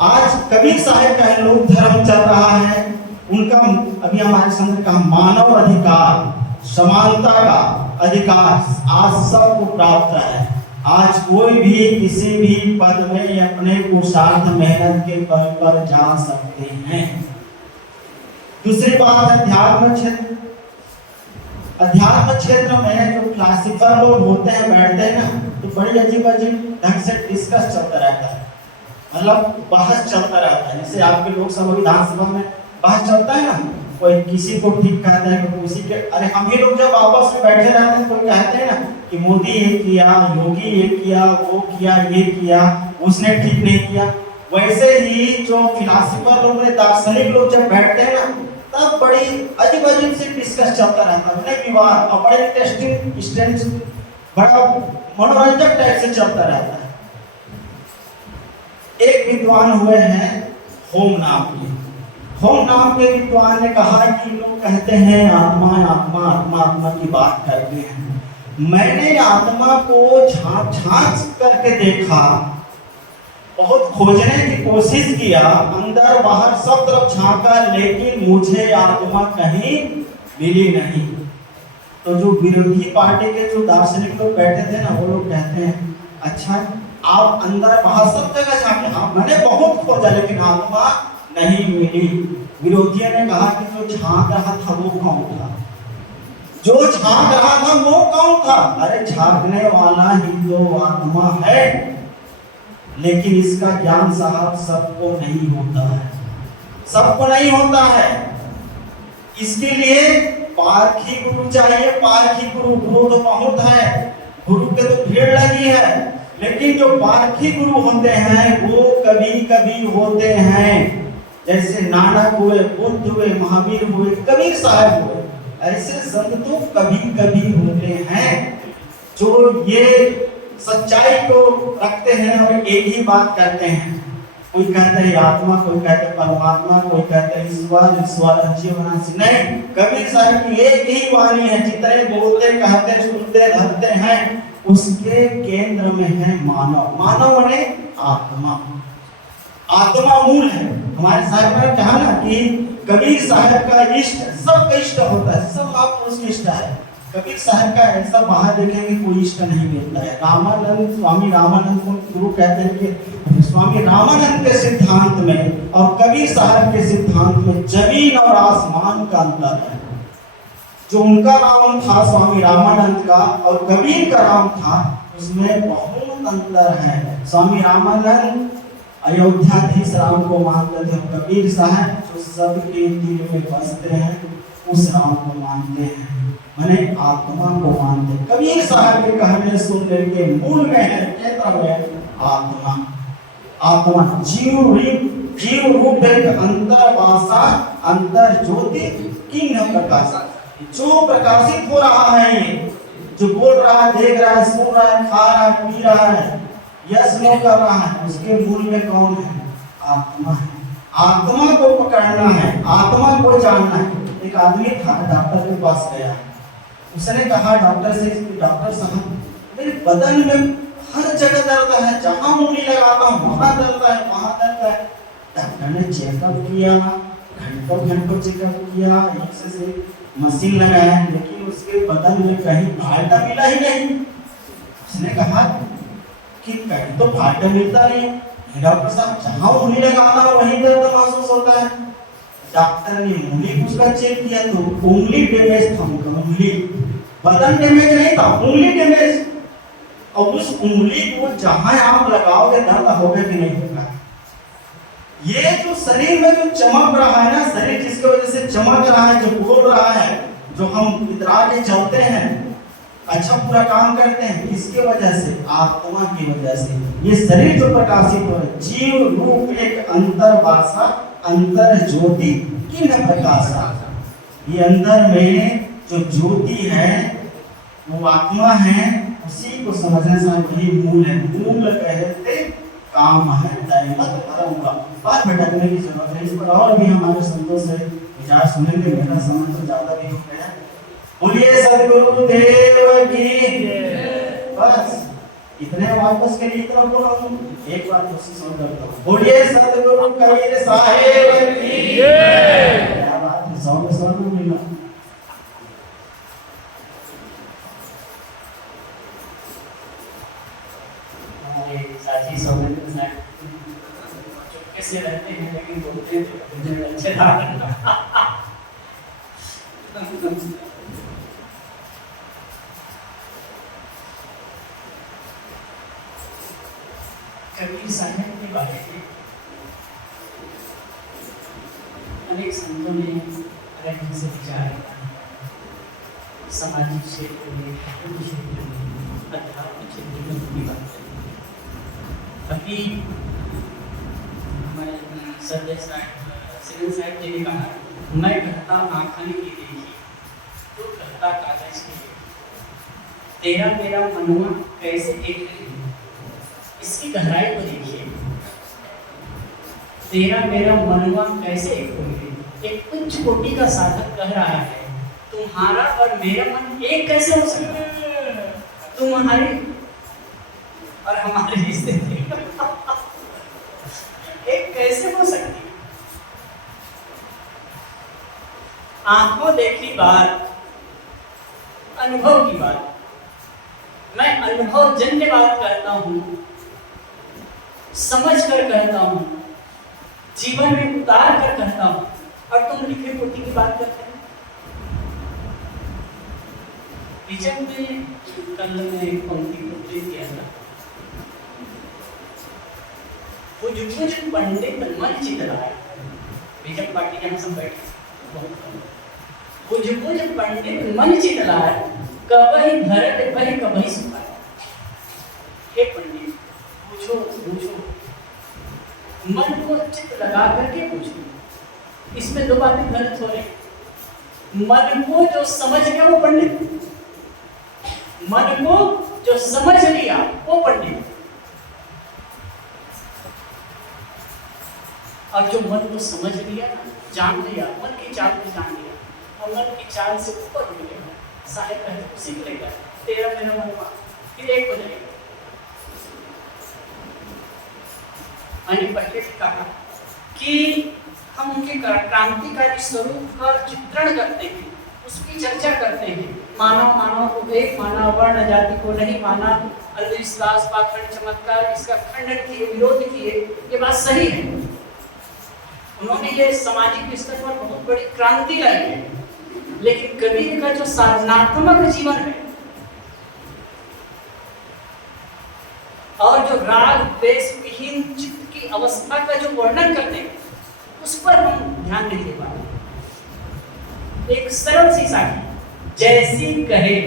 आज कबीर साहब का लोक धर्म चल रहा है। उनका अभी हमारे संग का मानव अधिकार, समानता का अधिकार आज सबको प्राप्त है। आज कोई भी किसी भी पद में अपने पुरुषार्थ मेहनत के बल पर जा सकते हैं। दूसरी बात, अध्यात्म क्षेत्र। अध्यात्म क्षेत्र में जो क्लासिफर लोग होते हैं, बैठते हैं ना, तो बड़ी अजीब अजीब ढंग से डिस्कस चलता रहता है, मतलब बहस चलता रहता है। जैसे आपके लोकसभा विधानसभा में बहस चलता है ना, कोई किसी को ठीक कहता है, कोई किसी के, अरे हम ही लोग जब आपस में बैठे रहते हैं, कोई कहते हैं ना कि मोदी ये किया, योगी ये किया, वो किया, ये किया, उसने ठीक नहीं किया। वैसे ही जो फिलासफर लोग, दार्शनिक लोग जब बैठते हैं ना, तब बड़ी अजीब अजीब से डिस्कस चलता रहता है, बड़े विवाद और बड़े इंटरेस्टिंग, बड़ा मनोरंजक टाइप से चलता रहता है। एक विद्वान हुए हैं होम नाम के। होम नाम के विद्वान ने कहा कि लोग कहते हैं आत्मा आत्मा आत्मा आत्मा की बात करते हैं। मैंने आत्मा को झांक करके देखा, बहुत खोजने की कोशिश किया, अंदर बाहर सब तरफ झांका, लेकिन मुझे आत्मा कहीं मिली नहीं। तो जो विरोधी पार्टी के जो दार्शनिक लोग बैठे थे ना, वो लोग कहते हैं अच्छा आप अंदर बाहर सब जगह झांके, हाँ मैंने बहुत खोजा लेकिन आत्मा नहीं मिली। विरोधियों ने कहा कि जो झांक रहा था वो कौन था? जो झांक रहा था वो कौन था? अरे झांकने वाला ही तो आत्मा है, लेकिन इसका ज्ञान साहब सबको नहीं होता है, सबको नहीं होता है। इसके लिए पारखी गुरु चाहिए। पारखी गुरु, गुरु तो बहुत है, गुरु के तो भीड़ लगी है, लेकिन जो पारखी गुरु होते हैं वो कभी कभी होते हैं, जैसे नानक हुए, बुद्ध हुए, महावीर हुए, कबीर साहब हुए, ऐसे संत तो कभी कभी होते हैं जो ये सच्चाई को रखते हैं और एक ही बात करते हैं। कोई कहता है आत्मा, कोई कहता है परमात्मा, कोई कहता है ईश्वर, ईश्वर जीवन से नहीं। कबीर साहब की एक ही वाणी है, जितने बोलते, कहते, सुनते, धरते हैं, उसके केंद्र में है मानव। मानव ने आत्मा, आत्मा मूल है। हमारे साहब ने कहा ना कि कबीर साहब का इष्ट सबका इष्ट होता है, सब महापुरुष का इष्ट है। कबीर साहब का ऐसा बाहर देखेंगे कोई इष्ट नहीं मिलता है। रामानंद, स्वामी रामानंद को गुरु कहते हैं कि स्वामी रामानंद के सिद्धांत में और कबीर साहब के सिद्धांत में जमीन और आसमान का अंतर है। जो उनका नाम था स्वामी रामानंद का और कबीर का नाम था, उसमें बहुत अंतर है। स्वामी रामानंद अयोध्याधीश राम को मानते थे, कबीर साहब जो सबके दिल में बसते हैं उस राम को मानते हैं, माने आत्मा को मानते हैं। कबीर साहब के कहने सुनने के मूल में है, केंद्र में आत्मा। आत्मा जीव रूप एक अंतर्वासा, अंतर ज्योति किन्ह प्रकाशा। जो प्रकाशित हो रहा है, ये जो बोल रहा है, देख रहा है, सुन रहा है, खा रहा है, पी रहा है, यश नो कर रहा है, उसके मूल में कौन है? आत्मा है। आत्मा को पकड़ना है, आत्मा को जानना है। एक आदमी था, डॉक्टर के पास गया, उसने कहा डॉक्टर से, डॉक्टर साहब मेरे बदन में हर जगह दर्द है, जहां उंगली लगाता हूँ वहां दर्द है, वहां दर्द है। डॉक्टर ने चेकअप किया, घंटों घंटों चेकअप किया, एक से मशीन लगाया, लेकिन उसके बदन में कहीं फाल्ट मिला ही नहीं। उसने कहा कि कहीं तो फाल्ट मिलता नहीं है। डॉक्टर साहब जहां उंगली लगाता हूँ वहीं दर्द महसूस होता है। डॉक्टर ने उंगली उसका चेक किया तो उंगली डैमेज था, उंगली, बदन डैमेज नहीं था, उंगली डैमेज। और उस उंगली को जहां आप लगाओगे दर्द होगा कि नहीं होगा। ये जो शरीर में जो चमक रहा है ना, शरीर जिसकी वजह से चमक रहा है, जो बोल रहा है, जो हम इतरा के चलते हैं, अच्छा पूरा काम करते हैं, इसके वजह से, आत्मा की वजह से ये शरीर जो प्रकाशित हो, जीव रूप एक अंतर भाषा अंतर ज्योति की न प्रकाशा। ये अंदर में जो ज्योति है वो आत्मा है, उसी को समझने से वही मूल है। मूल कहते काम है दैवत परम का। बात भटकने की जरूरत है, इस पर और भी हमारे संतों से विचार सुनेंगे। मेरा समय तो ज्यादा भी हो गया। बोलिए सदगुरु देव की। बस इतने वापस के लिए इतना बोला हूँ, एक बार कोशिश और करता हूँ। बोलिए सदगुरु कबीर साहेब की। क्या बात है, 100 में 100 में मिला। हमारे साथी सौमित्र साहब चुपके से रहते हैं, लेकिन बोलते मुझे अच्छे कबीर साहब के बारे में अनेक संतों ने अनेक ढंग से विचार किया। सामाजिक क्षेत्र में, धार्मिक क्षेत्र में, अध्यात्मिक क्षेत्र में भी बात करें। अभी मैं सदस्य साहब जी ने कहा, मैं कहता आँखन की देखी तो कहता कागज की, तेरा मेरा मनुआ कैसे एक, इसकी गहराई को देखिए। तेरा मेरा मनुआ कैसे एक हो गए। एक उच्च कोटि का साधक कह रहा है, तुम्हारा और मेरा मन एक कैसे हो सकता है। तुम्हारी और हमारी स्थिति एक कैसे हो सकती। आंखों देखी बात, अनुभव की बात। मैं अनुभव जन्य बात करता हूँ, समझ कर कहता हूँ, जीवन में उतार कर कहता हूँ, और तुम लिखे पोती की बात करते हैं। विजन में कल में एक पंक्ति को किया था, वो जो पंडित मन चित रहा है। विजन पार्टी के हम सब बैठे वो जो पंडित मन चित रहा है, कबही भरत बही कबही सुखा। हे पंडित पूछो पूछो, मन को चित लगा करके पूछो। इसमें दो बातें गलत हो रही। मन को जो समझ गया वो पंडित, मन को जो समझ लिया वो पंडित, और जो मन को समझ लिया, जान लिया, मन की चाल को जान लिया, और मन की चाल से ऊपर उठ गया, साहेब कहते सीख लेगा, तेरा मेरा मनवा फिर एक हो जाएगा। मैंने पहले भी कहा कि हम उनके क्रांतिकारी स्वरूप का चित्रण करते हैं, उसकी चर्चा करते हैं। मानव को एक माना, वर्ण जाति को नहीं माना, अंधविश्वास, पाखंड, चमत्कार, इसका खंडन किए, विरोध किए, ये बात सही है। उन्होंने ये सामाजिक स्तर पर बहुत बड़ी क्रांति लाई है। लेकिन कबीर का जो साधनात्मक जीवन है और जो राग द्वेष विहीन चित्त की अवस्था का जो वर्णन करते हैं, उस पर हम ध्यान नहीं दे पाते। एक सरल सी साखी, जैसी कहे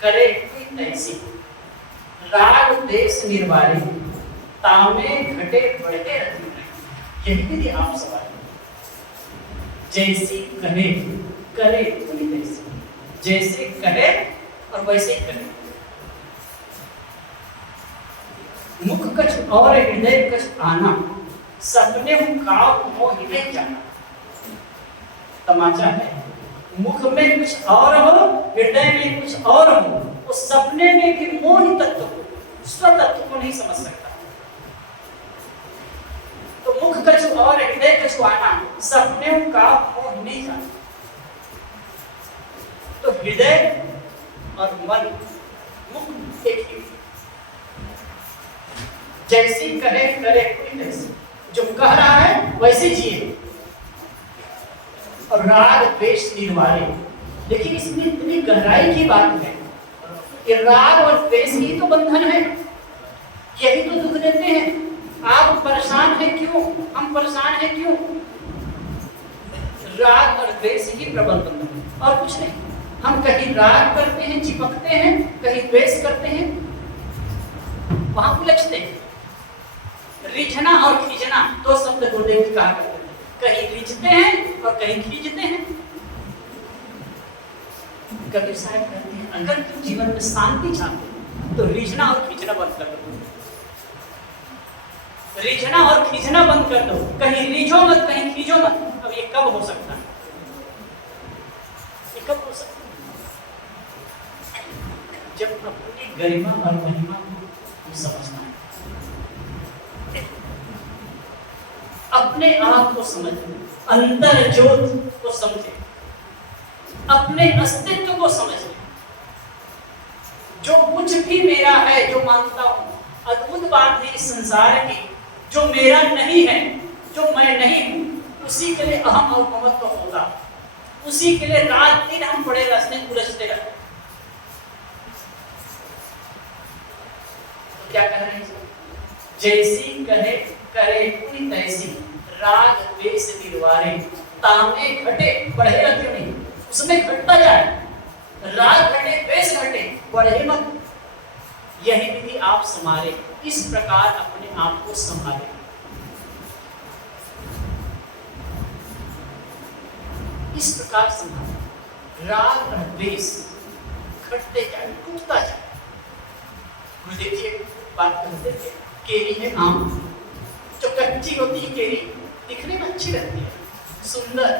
करे कोई तैसी, राग द्वेष निर्वाणी, तामे घटे बढ़े रखी। यही मेरी आप सवाल। जैसी कहे करे कोई तैसी, जैसे कहे और वैसे करे। मुख कछ और हृदय कछ आना, सपने काव मोह नहीं जाना। तमाचा है, मुख में कुछ और हो, हृदय में कुछ और हो, उस सपने में भी मोह तत्व को, स्वतत्व को नहीं समझ सकता। तो मुख कछु और हृदय कछु आना, सपने का मोह नहीं जाना। तो हृदय और मन, मुख एक ही, जैसी कहे करे कोई तैसी, जो कह रहा है वैसे जिए। और राग द्वेष निर्वारे, देखिए इसमें इतनी गहराई की बात है कि राग और द्वेष ही तो बंधन है, यही तो दुख देते हैं। आप परेशान हैं क्यों, हम परेशान हैं क्यों? राग और द्वेष ही प्रबल बंधन है और कुछ नहीं। हम कहीं राग करते हैं, चिपकते हैं, कहीं द्वेष करते हैं, वहां उलझते हैं। रिझना और खींचना दो शब्द गुरुदेव जी कहा करते हैं, कहीं रिझते हैं और कहीं खींचते हैं। कबीर साहब कहते हैं अगर तुम जीवन में शांति चाहते तो रिझना और खींचना बंद कर दो। रिझना और खींचना बंद कर दो, कहीं रिझो मत, कहीं खींचो मत। अब ये कब हो सकता है? ये कब हो सकता है? जब अपनी गरिमा और महिमा को समझना है, अपने आप को समझे, अंतर ज्योत को समझे, अपने अस्तित्व को समझे। जो कुछ भी मेरा है, जो मानता हूं, अद्भुत बात है इस संसार की, जो मेरा नहीं है, जो मैं नहीं हूं, उसी के लिए अहम और ममत्व होगा। उसी के लिए रात दिन हम बड़े रास्ते उलझते रहते। तो क्या कह रहे हैं? जैसी कहे करे कोई तैसी, राग द्वेष निर्वारे, तामे घटे बढ़ेगा क्यों नहीं, उसमें घटता जाए। राग घटे द्वेष घटे, बढ़े मत। यही विधि आप संभाले, इस प्रकार अपने आप को संभाले। इस प्रकार संभाले, राग और द्वेष घटते जाए, टूटता जाए। गुरुदेव जी बात करते थे, केरी है आम, जो कच्ची होती है केरी दिखने में अच्छी रहती है, सुंदर,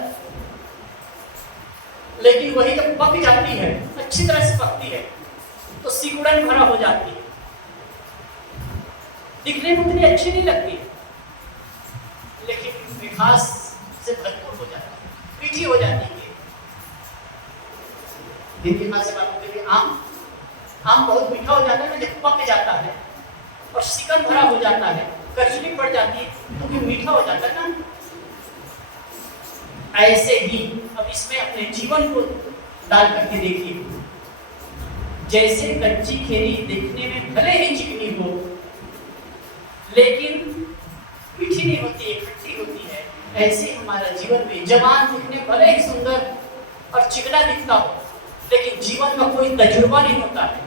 लेकिन वही जब पक जाती है, अच्छी तरह से पकती है, तो सिकुड़न भरा हो जाती है, दिखने में उतनी अच्छी नहीं लगती, लेकिन मिठास से भरपूर हो जाती है, मीठी हो जाती है। हिंदी भाषा वालों के लिए आम बहुत मीठा हो जाता है ना, जब पक जाता है और सिकन भरा हो जाता है, कचली पड़ जाती है, तो फिर मीठा हो जाता है ना। ऐसे ही अब इसमें अपने जीवन को डाल करके देखिए। जैसे कच्ची खेरी देखने में भले ही चिकनी हो, लेकिन मीठी नहीं होती है, खट्टी होती है, ऐसे हमारा जीवन में जवान दिखने भले ही सुंदर और चिकना दिखता हो, लेकिन जीवन का कोई तजुर्बा नहीं होता है,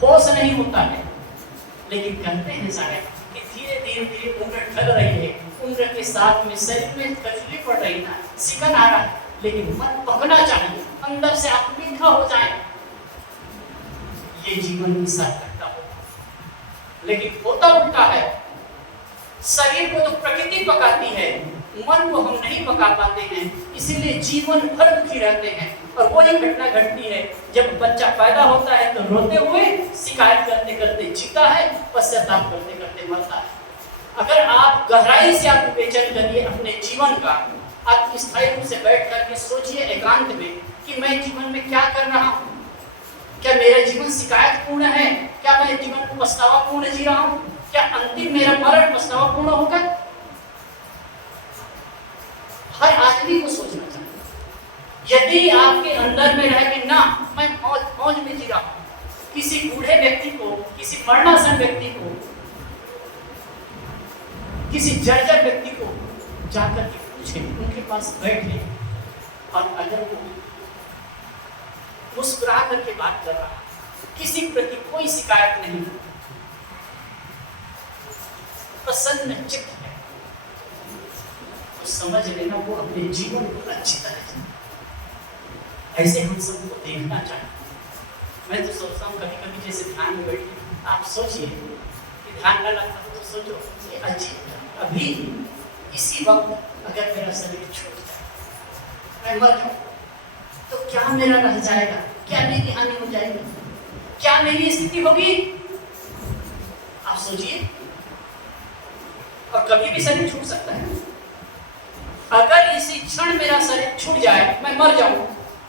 होश नहीं होता है। लेकिन कहते हैं साहब कि धीरे धीरे उम्र ढल रही है, उम्र के साथ में शरीर में कचली पड़ रही है, सिकन आ रहा है, लेकिन मन पकना चाहिए, अंदर से आप मीठा हो जाए। ये जीवन की सार्थकता हो, लेकिन होता उल्टा है। शरीर को तो प्रकृति पकाती है, मन को हम नहीं पका पाते हैं, इसीलिए जीवन भर दुखी रहते हैं। और वही घटना घटती है जब बच्चा पैदा होता है तो रोते हुए शिकायत करते करते जीता है, पश्चाताप करते करते मरता है। अगर आप गहराई से आप विवेचन करिए अपने जीवन का, आप स्थायी रूप से बैठ करके सोचिए एकांत में कि मैं जीवन में क्या कर रहा हूँ, क्या मेरा जीवन शिकायतपूर्ण है, क्या मैं जीवन को पछतावापूर्ण जी रहा हूँ, क्या अंतिम मेरा मरण पछतावापूर्ण होगा? हर आदमी को सोचना चाहिए। यदि आपके अंदर में रहे कि ना मैं मौज में जी रहा हूँ, किसी बूढ़े व्यक्ति को, किसी मरणासन व्यक्ति को, किसी जर्जर व्यक्ति को जाकर के पूछे, उनके पास बैठे, और अगर वो मुस्कुरा करके बात कर रहा है, किसी प्रति कोई शिकायत नहीं, प्रसन्न चित्त है, तो समझ लेना वो अपने जीवन को अच्छी तरह से, ऐसे हम सबको देखना चाहिए। मैं तो सोचता हूँ कभी कभी जैसे ध्यान में बैठे, आप सोचिए कि ध्यान न लगता हो तो सोचो कि अच्छी अभी इसी वक्त अगर मेरा शरीर छूट जाए, मैं मर जाऊं, तो क्या मेरा रह जाएगा, क्या मेरी हानि हो जाएगी, क्या मेरी स्थिति होगी? आप सोचिए। और कभी भी शरीर छूट सकता है। अगर इसी क्षण मेरा शरीर छूट जाए, मैं मर जाऊं,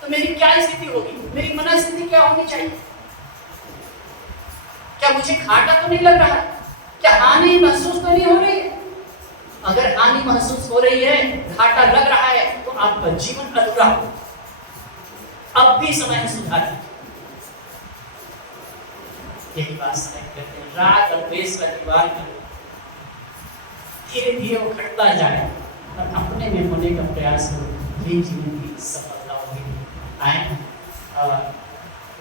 तो मेरी क्या स्थिति होगी, मेरी मनस्थिति क्या होनी चाहिए? क्या मुझे घाटा तो नहीं लग रहा है? क्या हानि महसूस तो नहीं हो रही है? अगर हानि महसूस हो रही है, घाटा लग रहा है, तो आपका जीवन अधूरा है। अब भी समय है सुधार की। यही बात समय कहते हैं, राग और द्वेष का निवारण करो, धीरे धीरे वो घटता जाए और अपने में होने का प्रयास करो, यही जीवन की सफलता होगी। आए और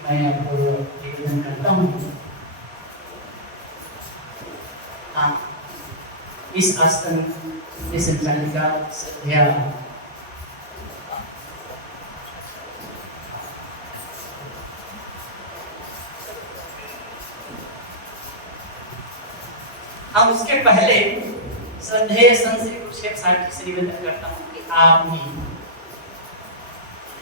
मैं आपको निवेदन करता हूँ, हाँ, इस आसन में संचालिका श्रद्धा हम उसके पहले श्रद्धेय संत श्री गुरुदेव साहब जी से निवेदन करता हूँ कि आप भी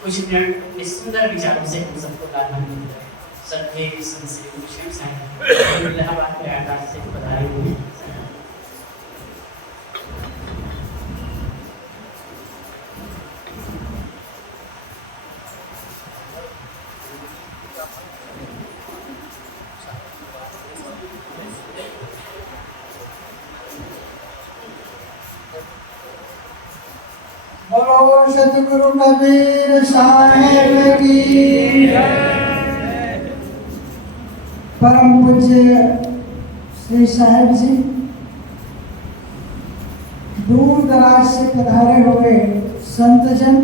कुछ मिनट अपने सुंदर विचारों से हम सबको लाभान्वित करें। श्रद्धेय संत श्री गुरुदेव साहब इलाहाबाद प्रयागराज से पधारे हुए हैं। बोलो सतगुरु कबीर साहेब की। परम पूज्य श्री साहेब जी दूर दराज से पधारे हुए संतजन,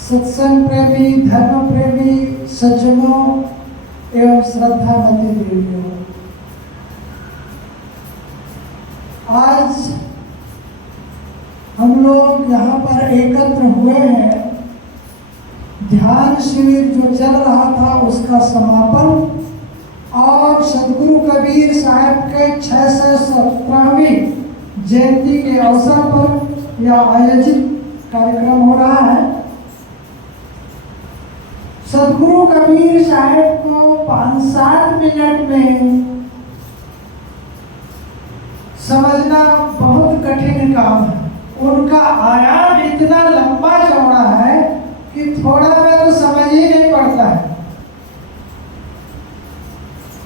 सत्संग प्रेमी, धर्म प्रेमी सज्जनों एवं श्रद्धामती देवियों, आज हम लोग यहाँ पर एकत्र हुए हैं। ध्यान शिविर जो चल रहा था उसका समापन और सतगुरु कबीर साहब के 617वीं जयंती के अवसर पर यह आयोजित कार्यक्रम हो रहा है। सतगुरु कबीर साहब को 5-7 मिनट में समझना बहुत कठिन काम है। उनका आयाम इतना लंबा चौड़ा है कि थोड़ा में तो समझ ही नहीं पड़ता है।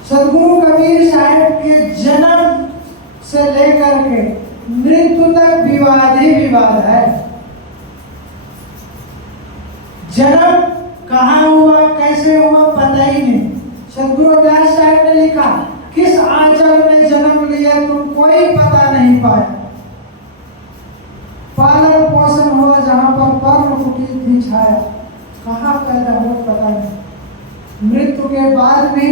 सतगुरु कबीर साहब के जन्म से लेकर के मृत्यु तक विवाद ही विवाद है। जन्म कहाँ हुआ, कैसे हुआ, पता ही नहीं। सतगुरु व्यास साहब ने लिखा, किस आंचल में जन्म लिया तुम कोई पता नहीं पाया। पालन पोषण हुआ जहाँ पर पर्ण फूटी थी छाया, कहाँ पैदा हुआ पता नहीं। मृत्यु के बाद भी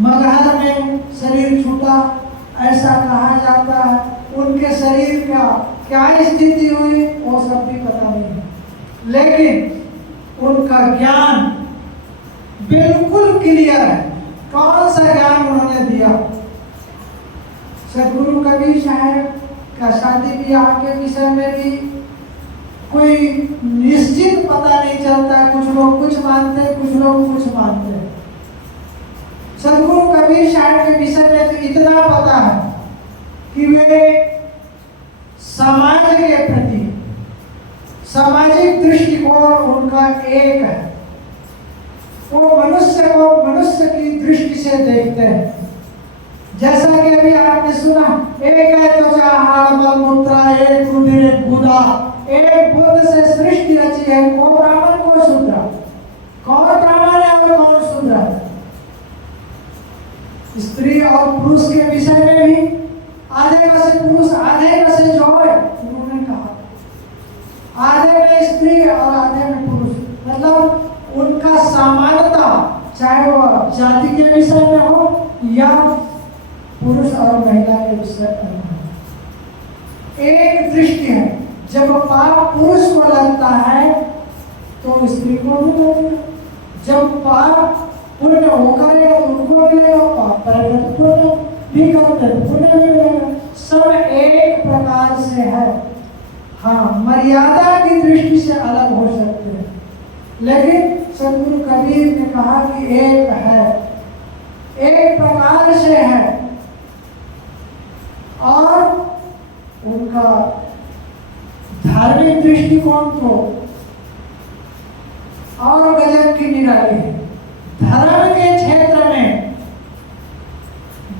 मगहर में शरीर छूटा ऐसा कहा जाता है। उनके शरीर का क्या स्थिति हुई वो सब भी पता नहीं है, लेकिन उनका ज्ञान बिल्कुल क्लियर है। कौन सा ज्ञान उन्होंने दिया? सतगुरु कबीर साहब का शादी ब्याह के विषय में भी कोई निश्चित पता नहीं चलता। कुछ लोग कुछ मानते हैं, कुछ लोग कुछ मानते हैं। सतगुरु कबीर साहब के विषय में तो इतना पता है कि वे समाज के प्रति सामाजिक दृष्टिकोण उनका एक है। वो मनुष्य को मनुष्य की दृष्टि से देखते हैं। जैसा कि अभी आपने सुना, एक है त्वचा हाड़ मलमूत्रा, एक रुधिर एक गुदा, एक बुद्ध से सृष्टि रची है। कौन ब्राह्मण कौन शूद्र, कौन ब्राह्मण है और कौन शूद्र है। स्त्री और पुरुष के विषय में भी आधे में से पुरुष आधे में से जो है उन्होंने कहा, आधे में स्त्री और आधे में पुरुष। मतलब उनका समानता, चाहे वह जाति के विषय में हो या पुरुष और महिला के विषय में हो। एक दृष्टि है, जब पाप पुरुष को लगता है तो स्त्री को भी लगेगा। जब पाप पुण्य वो करेगा तो उनको मिलेगा, पाप करेगा तो पुण्य भी करते तो पुण्य भी मिलेगा। सब एक प्रकार से है। हाँ, मर्यादा की दृष्टि से अलग हो सकते हैं, लेकिन सदगुरु कबीर ने कहा कि एक है, एक प्रकार से है। और उनका धार्मिक दृष्टिकोण तो और गजब की निराली है। धर्म के क्षेत्र में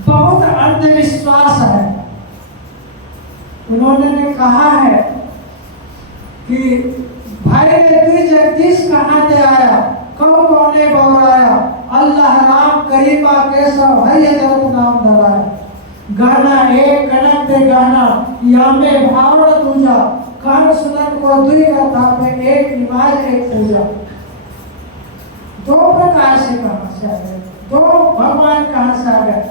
बहुत अंधविश्वास है। उन्होंने कहा है कि भाई ने तू जगदीश कहाँ से आया, कब कौने बोराया, अल्लाह राम करीमा केशव हरि जगत नाम धराया। गाना एक गणक दे गाना, या में भावना दूजा, कान सुनन को दुई का थापे, एक निमाज एक पूजा। दो प्रकार से कहाँ से आ गए, दो भगवान कहाँ से आ गए?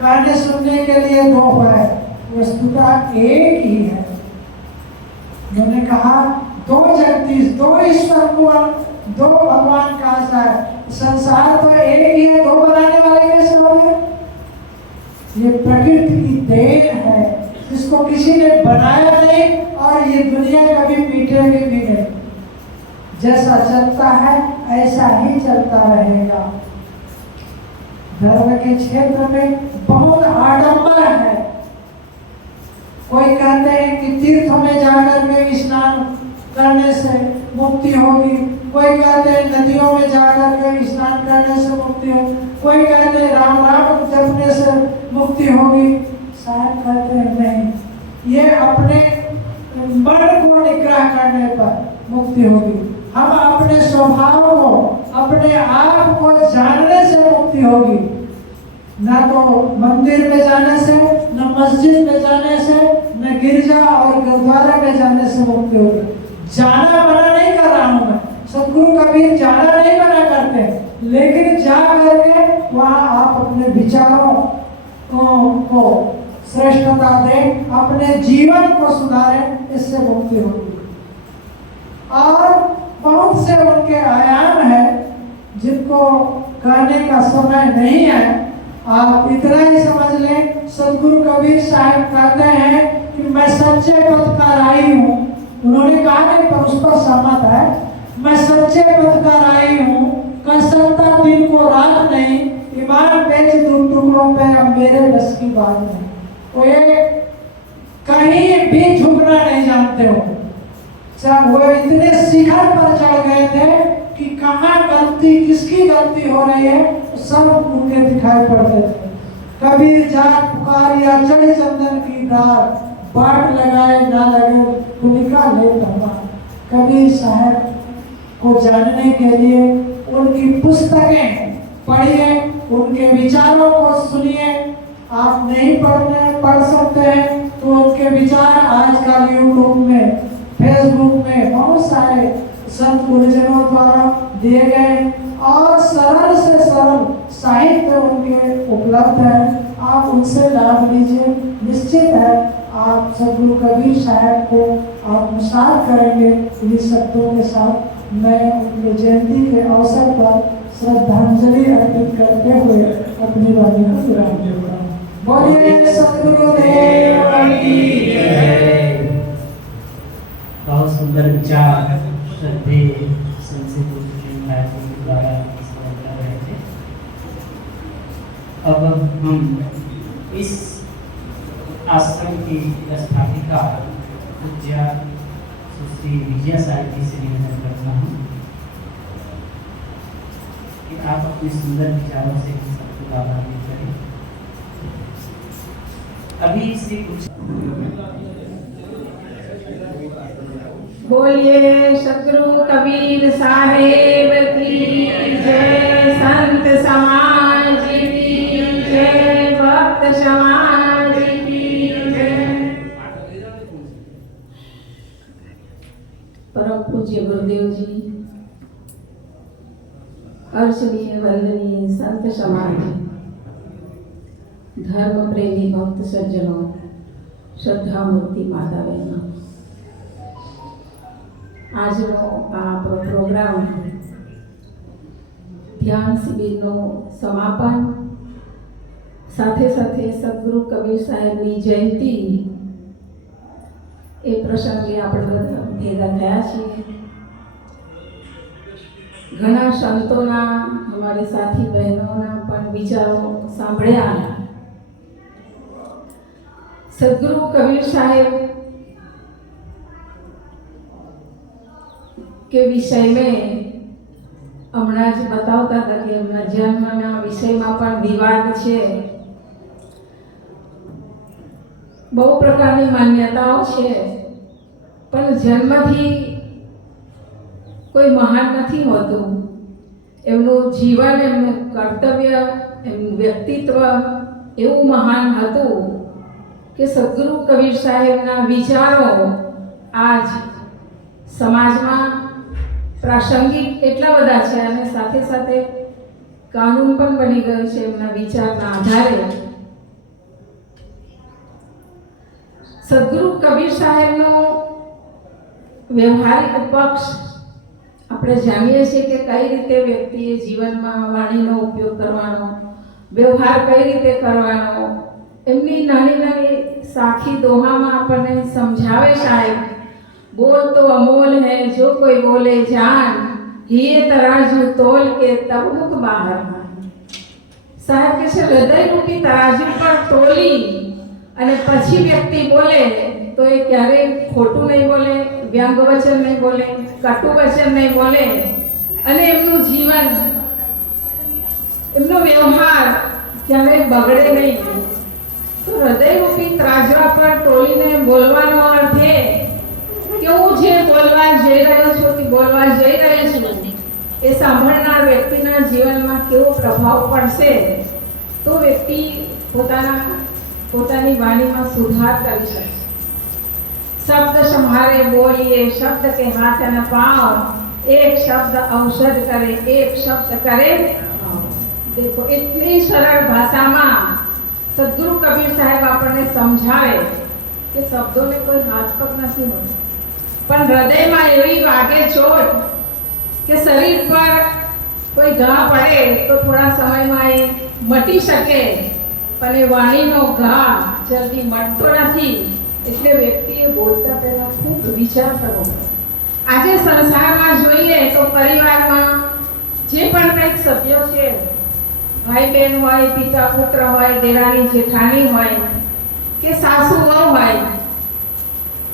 कहने सुनने के लिए दो है, वस्तुतः एक ही है। उन्होंने कहा दो जगदीश, दो ईश्वर को, दो भगवान कहाँ से आए? संसार तो एक ही है, दो बनाने वाले कैसे हो गए? ये प्रकृति की देन है, इसको किसी ने बनाया नहीं और ये दुनिया कभी मिटेगी भी नहीं। जैसा चलता है ऐसा ही चलता रहेगा। धर्म के क्षेत्र में बहुत आडंबर है। कोई कहते हैं कि तीर्थ में जाकर के स्नान करने से मुक्ति होगी, कोई कहते हैं नदियों में जाकर के स्नान करने से मुक्ति होगी, कोई कहते हैं राम नाम जपने से मुक्ति होगी, शायद कहते हैं नहीं, ये अपने मन को निग्रह करने पर मुक्ति होगी। हम अपने स्वभाव को, अपने आप को जानने से मुक्ति होगी, ना तो मंदिर में जाने से, न मस्जिद में जाने से, न गिरजा और गुरुद्वारा में जाने से मुक्ति होगी। जाना मना नहीं कर रहा हूँ मैं, सदगुरु कबीर जाना नहीं मना करते, लेकिन जा करके वहाँ आप अपने विचारों को श्रेष्ठता दें, अपने जीवन को सुधारें, इससे मुक्ति होगी। और बहुत से उनके आयाम है जिनको कहने का समय नहीं है। आप इतना ही समझ लें, सदगुरु कबीर साहब कहते हैं कि मैं सच्चे पथ का राही हूँ। उन्होंने कहा नहीं पर उस पर सहमत है, मैं सच्चे पथ का राही हूँ, कर सकता दिन को रात नहीं, ईमान बेच दूं टुकड़ों पे, अब मेरे बस की बात नहीं। वो ये कहीं भी झुकना नहीं जानते हो। वो इतने शिखर पर चढ़ गए थे कि कहाँ गलती, किसकी गलती हो रही है सब उनके दिखाई पड़ते थे। कबीर जात पुकारिया चढ़ी चंदन की डार, बाट लगाए ना लगे भूमिका ले धर्मा। कबीर साहब को जानने के लिए उनकी पुस्तकें पढ़िए, उनके विचारों को सुनिए। आप नहीं पढ़ सकते हैं तो उनके विचार आजकल यूट्यूब में, फेसबुक में बहुत सारे संत गुरुजनों द्वारा दिए गए और सरल से सरल साहित्य उनके उपलब्ध है। आप उनसे लाभ लीजिए। निश्चित है आप सदगुरु कबीर साहब को आत्मसात करेंगे। इन्हीं शब्दों के साथ मैं उनके जयंती के अवसर पर श्रद्धांजलि अर्पित करते हुए अपनी वाणी को विराम देता हूँ। बोलिए सदगुरुदेव की जय। बहुत सुंदर विचार श्रद्धे संत द्वारा कर रहे थे। अब हम इस आश्रम की स्थापिका पूज्य सुश्री विजया साहिब जी से निवेदन करता हूँ कि आप अपने सुंदर विचारों से सबको लाभान्वित करें। अभी से कुछ बोलिए सदगुरु कबीर साहेब की जय, संत समाज की जय, भक्त समाज की जय। परम पूज्य गुरुदेव जी, अर्चनीय वंदनीय संत समाज, धर्म प्रेमी भक्त सज्जनों, श्रद्धा मूर्ति माता बहनों, આજનો આ પ્રોગ્રામ ધ્યાન શિબિરનું સમાપન, સાથે સાથે સદગુરુ કબીર સાહેબની જયંતિ, એ પ્રસંગે આપણે બધા ભેગા થયા છીએ. ઘણા સંતોના, અમારે સાથી બહેનોના પણ વિચારો સાંભળ્યા. સદગુરુ કબીર સાહેબ के विषय में હમણાં જ બતાવતા હતા કે એમના જન્મના વિષયમાં પણ વિવાદ છે. બહુ પ્રકારની માન્યતાઓ છે, પણ જન્મથી કોઈ મહાન નથી હોતું. એમનું જીવન, એમનું કર્તવ્ય, એમનું વ્યક્તિત્વ એવું મહાન હતું કે સદગુરુ કબીર સાહેબના વિચારો આજ સમાજમાં પ્રાસંગિક એટલા બધા છે અને સાથે સાથે કાનૂન પણ બની ગયું છે એમના વિચારના આધારે. સદગુરુ કબીર સાહેબનો વ્યવહારિક પક્ષ આપણે જાણીએ છીએ કે કઈ રીતે વ્યક્તિએ જીવનમાં વાણીનો ઉપયોગ કરવાનો, વ્યવહાર કઈ રીતે કરવાનો, એમની નાની નાની સાખી દોહામાં આપણને સમજાવે સાહેબ. बोल तो अमोल है जो कोई बोले जान, ये तराजू तोल के तब मुख बाहर. साहब के છે હૃદય રૂપી તરાજુ પર તોલી અને પછી વ્યક્તિ બોલે તો એ ક્યારેય ખોટું નહીં બોલે, વ્યંગ વચન નહીં બોલે, કટુ વચન નહીં બોલે અને એમનું જીવન, એમનો વ્યવહાર ક્યારેય બગડે નહીં. તો હૃદય રૂપી તરાજવા પર તોલીને બોલવાનો અર્થ એ કે હું જે બોલવા જઈ રહ્યો છું કે બોલવા જઈ રહી છું એ સાંભળનાર વ્યક્તિના જીવનમાં કેવો પ્રભાવ પડશે, તો વ્યક્તિ પોતાની વાણીમાં સુધાર કરી શકે. શબ્દ સંભારે બોલીએ, શબ્દ કે હાથ ન પાવ, એક શબ્દ ઔષધ કરે, એક શબ્દ કરે. દેખો એટલી સરળ ભાષામાં સદગુરુ કબીર સાહેબ આપણને સમજાવે કે શબ્દોને કોઈ હાથ પગ નથી હોતો, પણ હૃદયમાં એવી વાગે ચોટ કે શરીર પર કોઈ ઘા પડે તો થોડા સમયમાં એ મટી શકે, પણ એ વાણીનો ઘા જલ્દી મટતો નથી. એટલે વ્યક્તિએ બોલતા પહેલા ખૂબ વિચાર કરવો. આજે સંસારમાં જોઈએ તો પરિવારમાં જે પણ કંઈક સભ્યો છે, ભાઈ બહેન હોય, પિતા પુત્ર હોય, દેરાણી જેઠાણી હોય કે સાસુ વહુ હોય,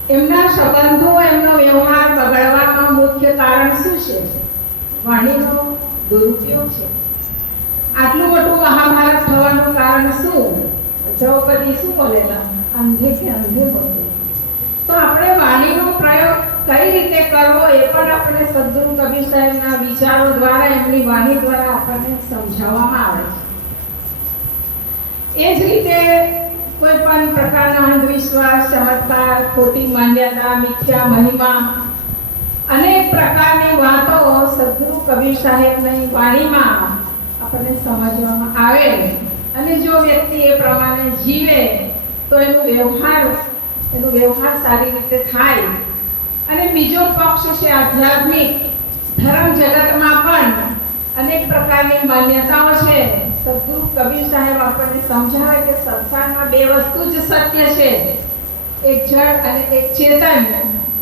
એમના સંબંધો, એમનો વ્યવહાર બગડવામાં મુખ્ય કારણ શું છે? વાણીનો દુરુપયોગ છે. આટલું મોટું મહાભારત થવાનું કારણ શું? દ્રૌપદી શું બોલેલા? અંધે કે અંધે બોલે. તો આપણે વાણીનો પ્રયોગ કઈ રીતે કરવો એ પણ આપણે સદગુરુ કબીર સાહેબના વિચારો દ્વારા, એમની વાણી દ્વારા આપણને સમજાવવામાં આવે છે. એ જ રીતે કોઈ પણ પ્રકારના અંધવિશ્વાસ, ચમત્કાર, ખોટી માન્યતા, મિથ્યા મહિમા, અનેક પ્રકારની વાતો સદગુરુ કબીર સાહેબની વાણીમાં આપણને સમજવામાં આવે અને જો વ્યક્તિ એ પ્રમાણે જીવે તો એનો વ્યવહાર સારી રીતે થાય. અને બીજો પક્ષ છે આધ્યાત્મિક. ધર્મ જગતમાં પણ અનેક પ્રકારની માન્યતાઓ છે. સદગુરુ કબીર સાહેબ આપણને સમજાવે કે સંસારમાં બે વસ્તુ જ સત્ય છે, એક જળ અને એક ચેતન.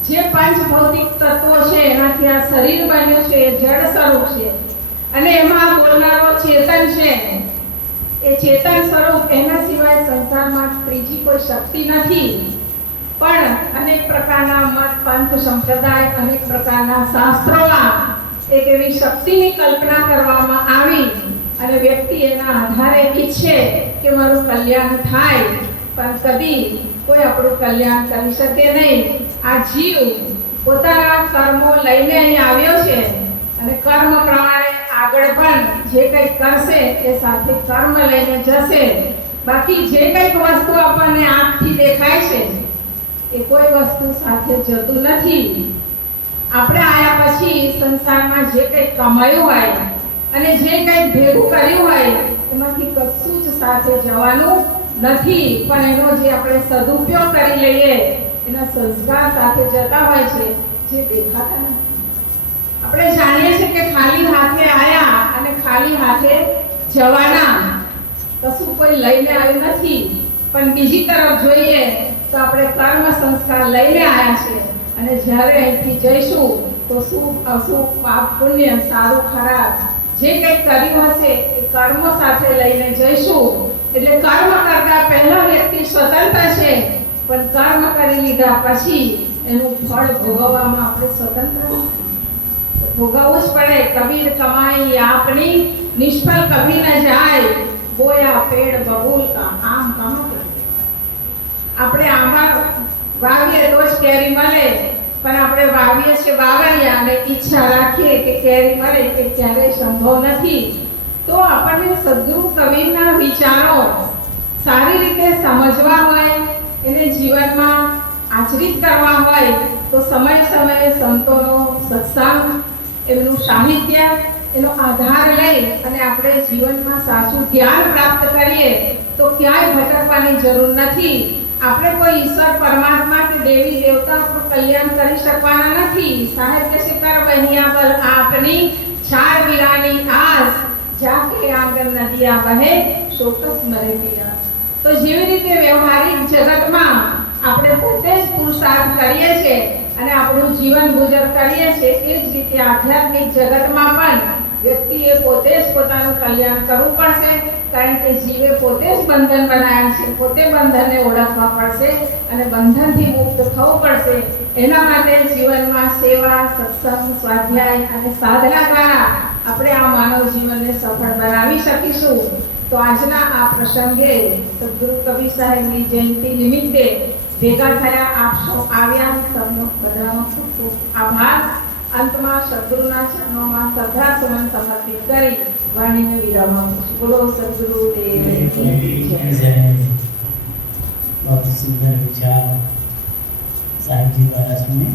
જે પાંચ ભૌતિક તત્વો છે એનાથી આ શરીર બન્યું છે એ જળ સ્વરૂપ છે અને એમાં બોલનારો ચેતન છે. એ ચેતન સ્વરૂપ, એના સિવાય સંસારમાં ત્રીજી કોઈ શક્તિ નથી. પણ અનેક પ્રકારના મત, પંથ, સંપ્રદાય, અનેક પ્રકારના શાસ્ત્રોમાં એક એવી શક્તિની કલ્પના કરવામાં આવી અને વ્યક્તિ એના આધારે ઈચ્છે કે મારું કલ્યાણ થાય, પણ કદી કોઈ આપણું કલ્યાણ કરી શકે નહીં. આ જીવ પોતાના કર્મો લઈને અહીં આવ્યો છે અને કર્મ પ્રમાણે આગળ પણ જે કંઈ કરશે એ સાથે કર્મ લઈને જશે. બાકી જે કંઈક વસ્તુ આપણને આંખથી દેખાય છે એ કોઈ વસ્તુ સાથે જતું નથી. આપણે આયા પછી સંસારમાં જે કંઈ કમાયું હોય અને જે કંઈ ભેગું કર્યું હોય એમાંથી કશું જ સાથે જવાનું નથી, પણ એનો જે આપણે સદુપયોગ કરી લઈએ એના સંસ્કાર સાથે જતા હોય છે જે દેખાતા નથી. આપણે જાણીએ છીએ કે ખાલી હાથે આયા અને ખાલી હાથે જવાના, કશું કોઈ લઈને આવ્યું નથી. પણ બીજી તરફ જોઈએ તો આપણે કર્મ સંસ્કાર લઈને આવ્યા છે અને જ્યારે અહીંથી જઈશું તો શુભ અશુભ પાપ પુણ્ય સારું ખરાબ જે કંઈ કર્યું હશે એ કર્મો સાથે લઈને જઈશું. એટલે કર્મ કરતા પહેલા વ્યક્તિ સ્વતંત્ર છે, પણ કર્મ કરી લીધા પછી એનું ફળ ભોગવવામાં આપણે સ્વતંત્ર નથી. ભોગવવું જ પડે. કબીર કમાઈ આપની નિષ્ફળ કભી ન જાય, બોયા પેડ બબૂલ કા આમ કમાતે. આપણે આંબા વાવીએ તો જ કેરી મળે, પણ આપણે વાવીએ છીએ વાવડિયા અને ઈચ્છા રાખીએ કે કેરી મળે એ ક્યારેય સંભવ નથી. તો આપણને સદગુરુ કબીરના વિચારો સારી રીતે સમજવા હોય, એને જીવનમાં આચરિત કરવા હોય તો સમય સમયે સંતોનો સત્સંગ, એમનું સાહિત્ય, એનો આધાર લઈ અને આપણે જીવનમાં સાચું જ્ઞાન પ્રાપ્ત કરીએ તો ક્યાંય ભટકવાની જરૂર નથી. આપણે કોઈ ઈશ્વર પરમાત્મા કે દેવી દેવતા પર કલ્યાણ કરી શકવાના નથી. સાહેબ કે શિકાર બહિયા પર આપની ચાર વીરાની આસ, જાકે આંગન નદિયા બહે શોકસ મરે પિયા. તો જેવી રીતે વ્યવહારિક જગતમાં આપણે પોતે જ પુરુષાર્થ કરીએ છીએ અને આપણું જીવન ગુજર કરીએ છીએ, એ જ રીતે આધ્યાત્મિક જગતમાં પણ વ્યક્તિએ પોતે જ પોતાનું કલ્યાણ કરવું પડશે. કારણ કે જીવે પોતે જ બંધન બનાવ્યા છે, પોતે બંધનને ઓળખવા પડશે અને બંધનથી મુક્ત થવું પડશે. એના માટે જીવનમાં સેવા, સત્સંગ, સ્વાધ્યાય અને સાધના દ્વારા આપણે આ માનવ જીવનને સફળ બનાવી શકીશું. તો આજના આ પ્રસંગે સદગુરુ કબીર સાહેબની જયંતિ નિમિત્તે ભેગા થયા આપ સૌ આવ્યા, સૌનો બધાનો ખૂબ ખૂબ આભાર. અંતમાં સદગુરુના ચરણોમાં શ્રદ્ધા સુમન સમર્પિત કરી વાણીને વિરામ આપું છું. બોલો સદગુરુ દેવ કી જય. बहुत सुंदर विचार साहिब जी द्वारा सुने.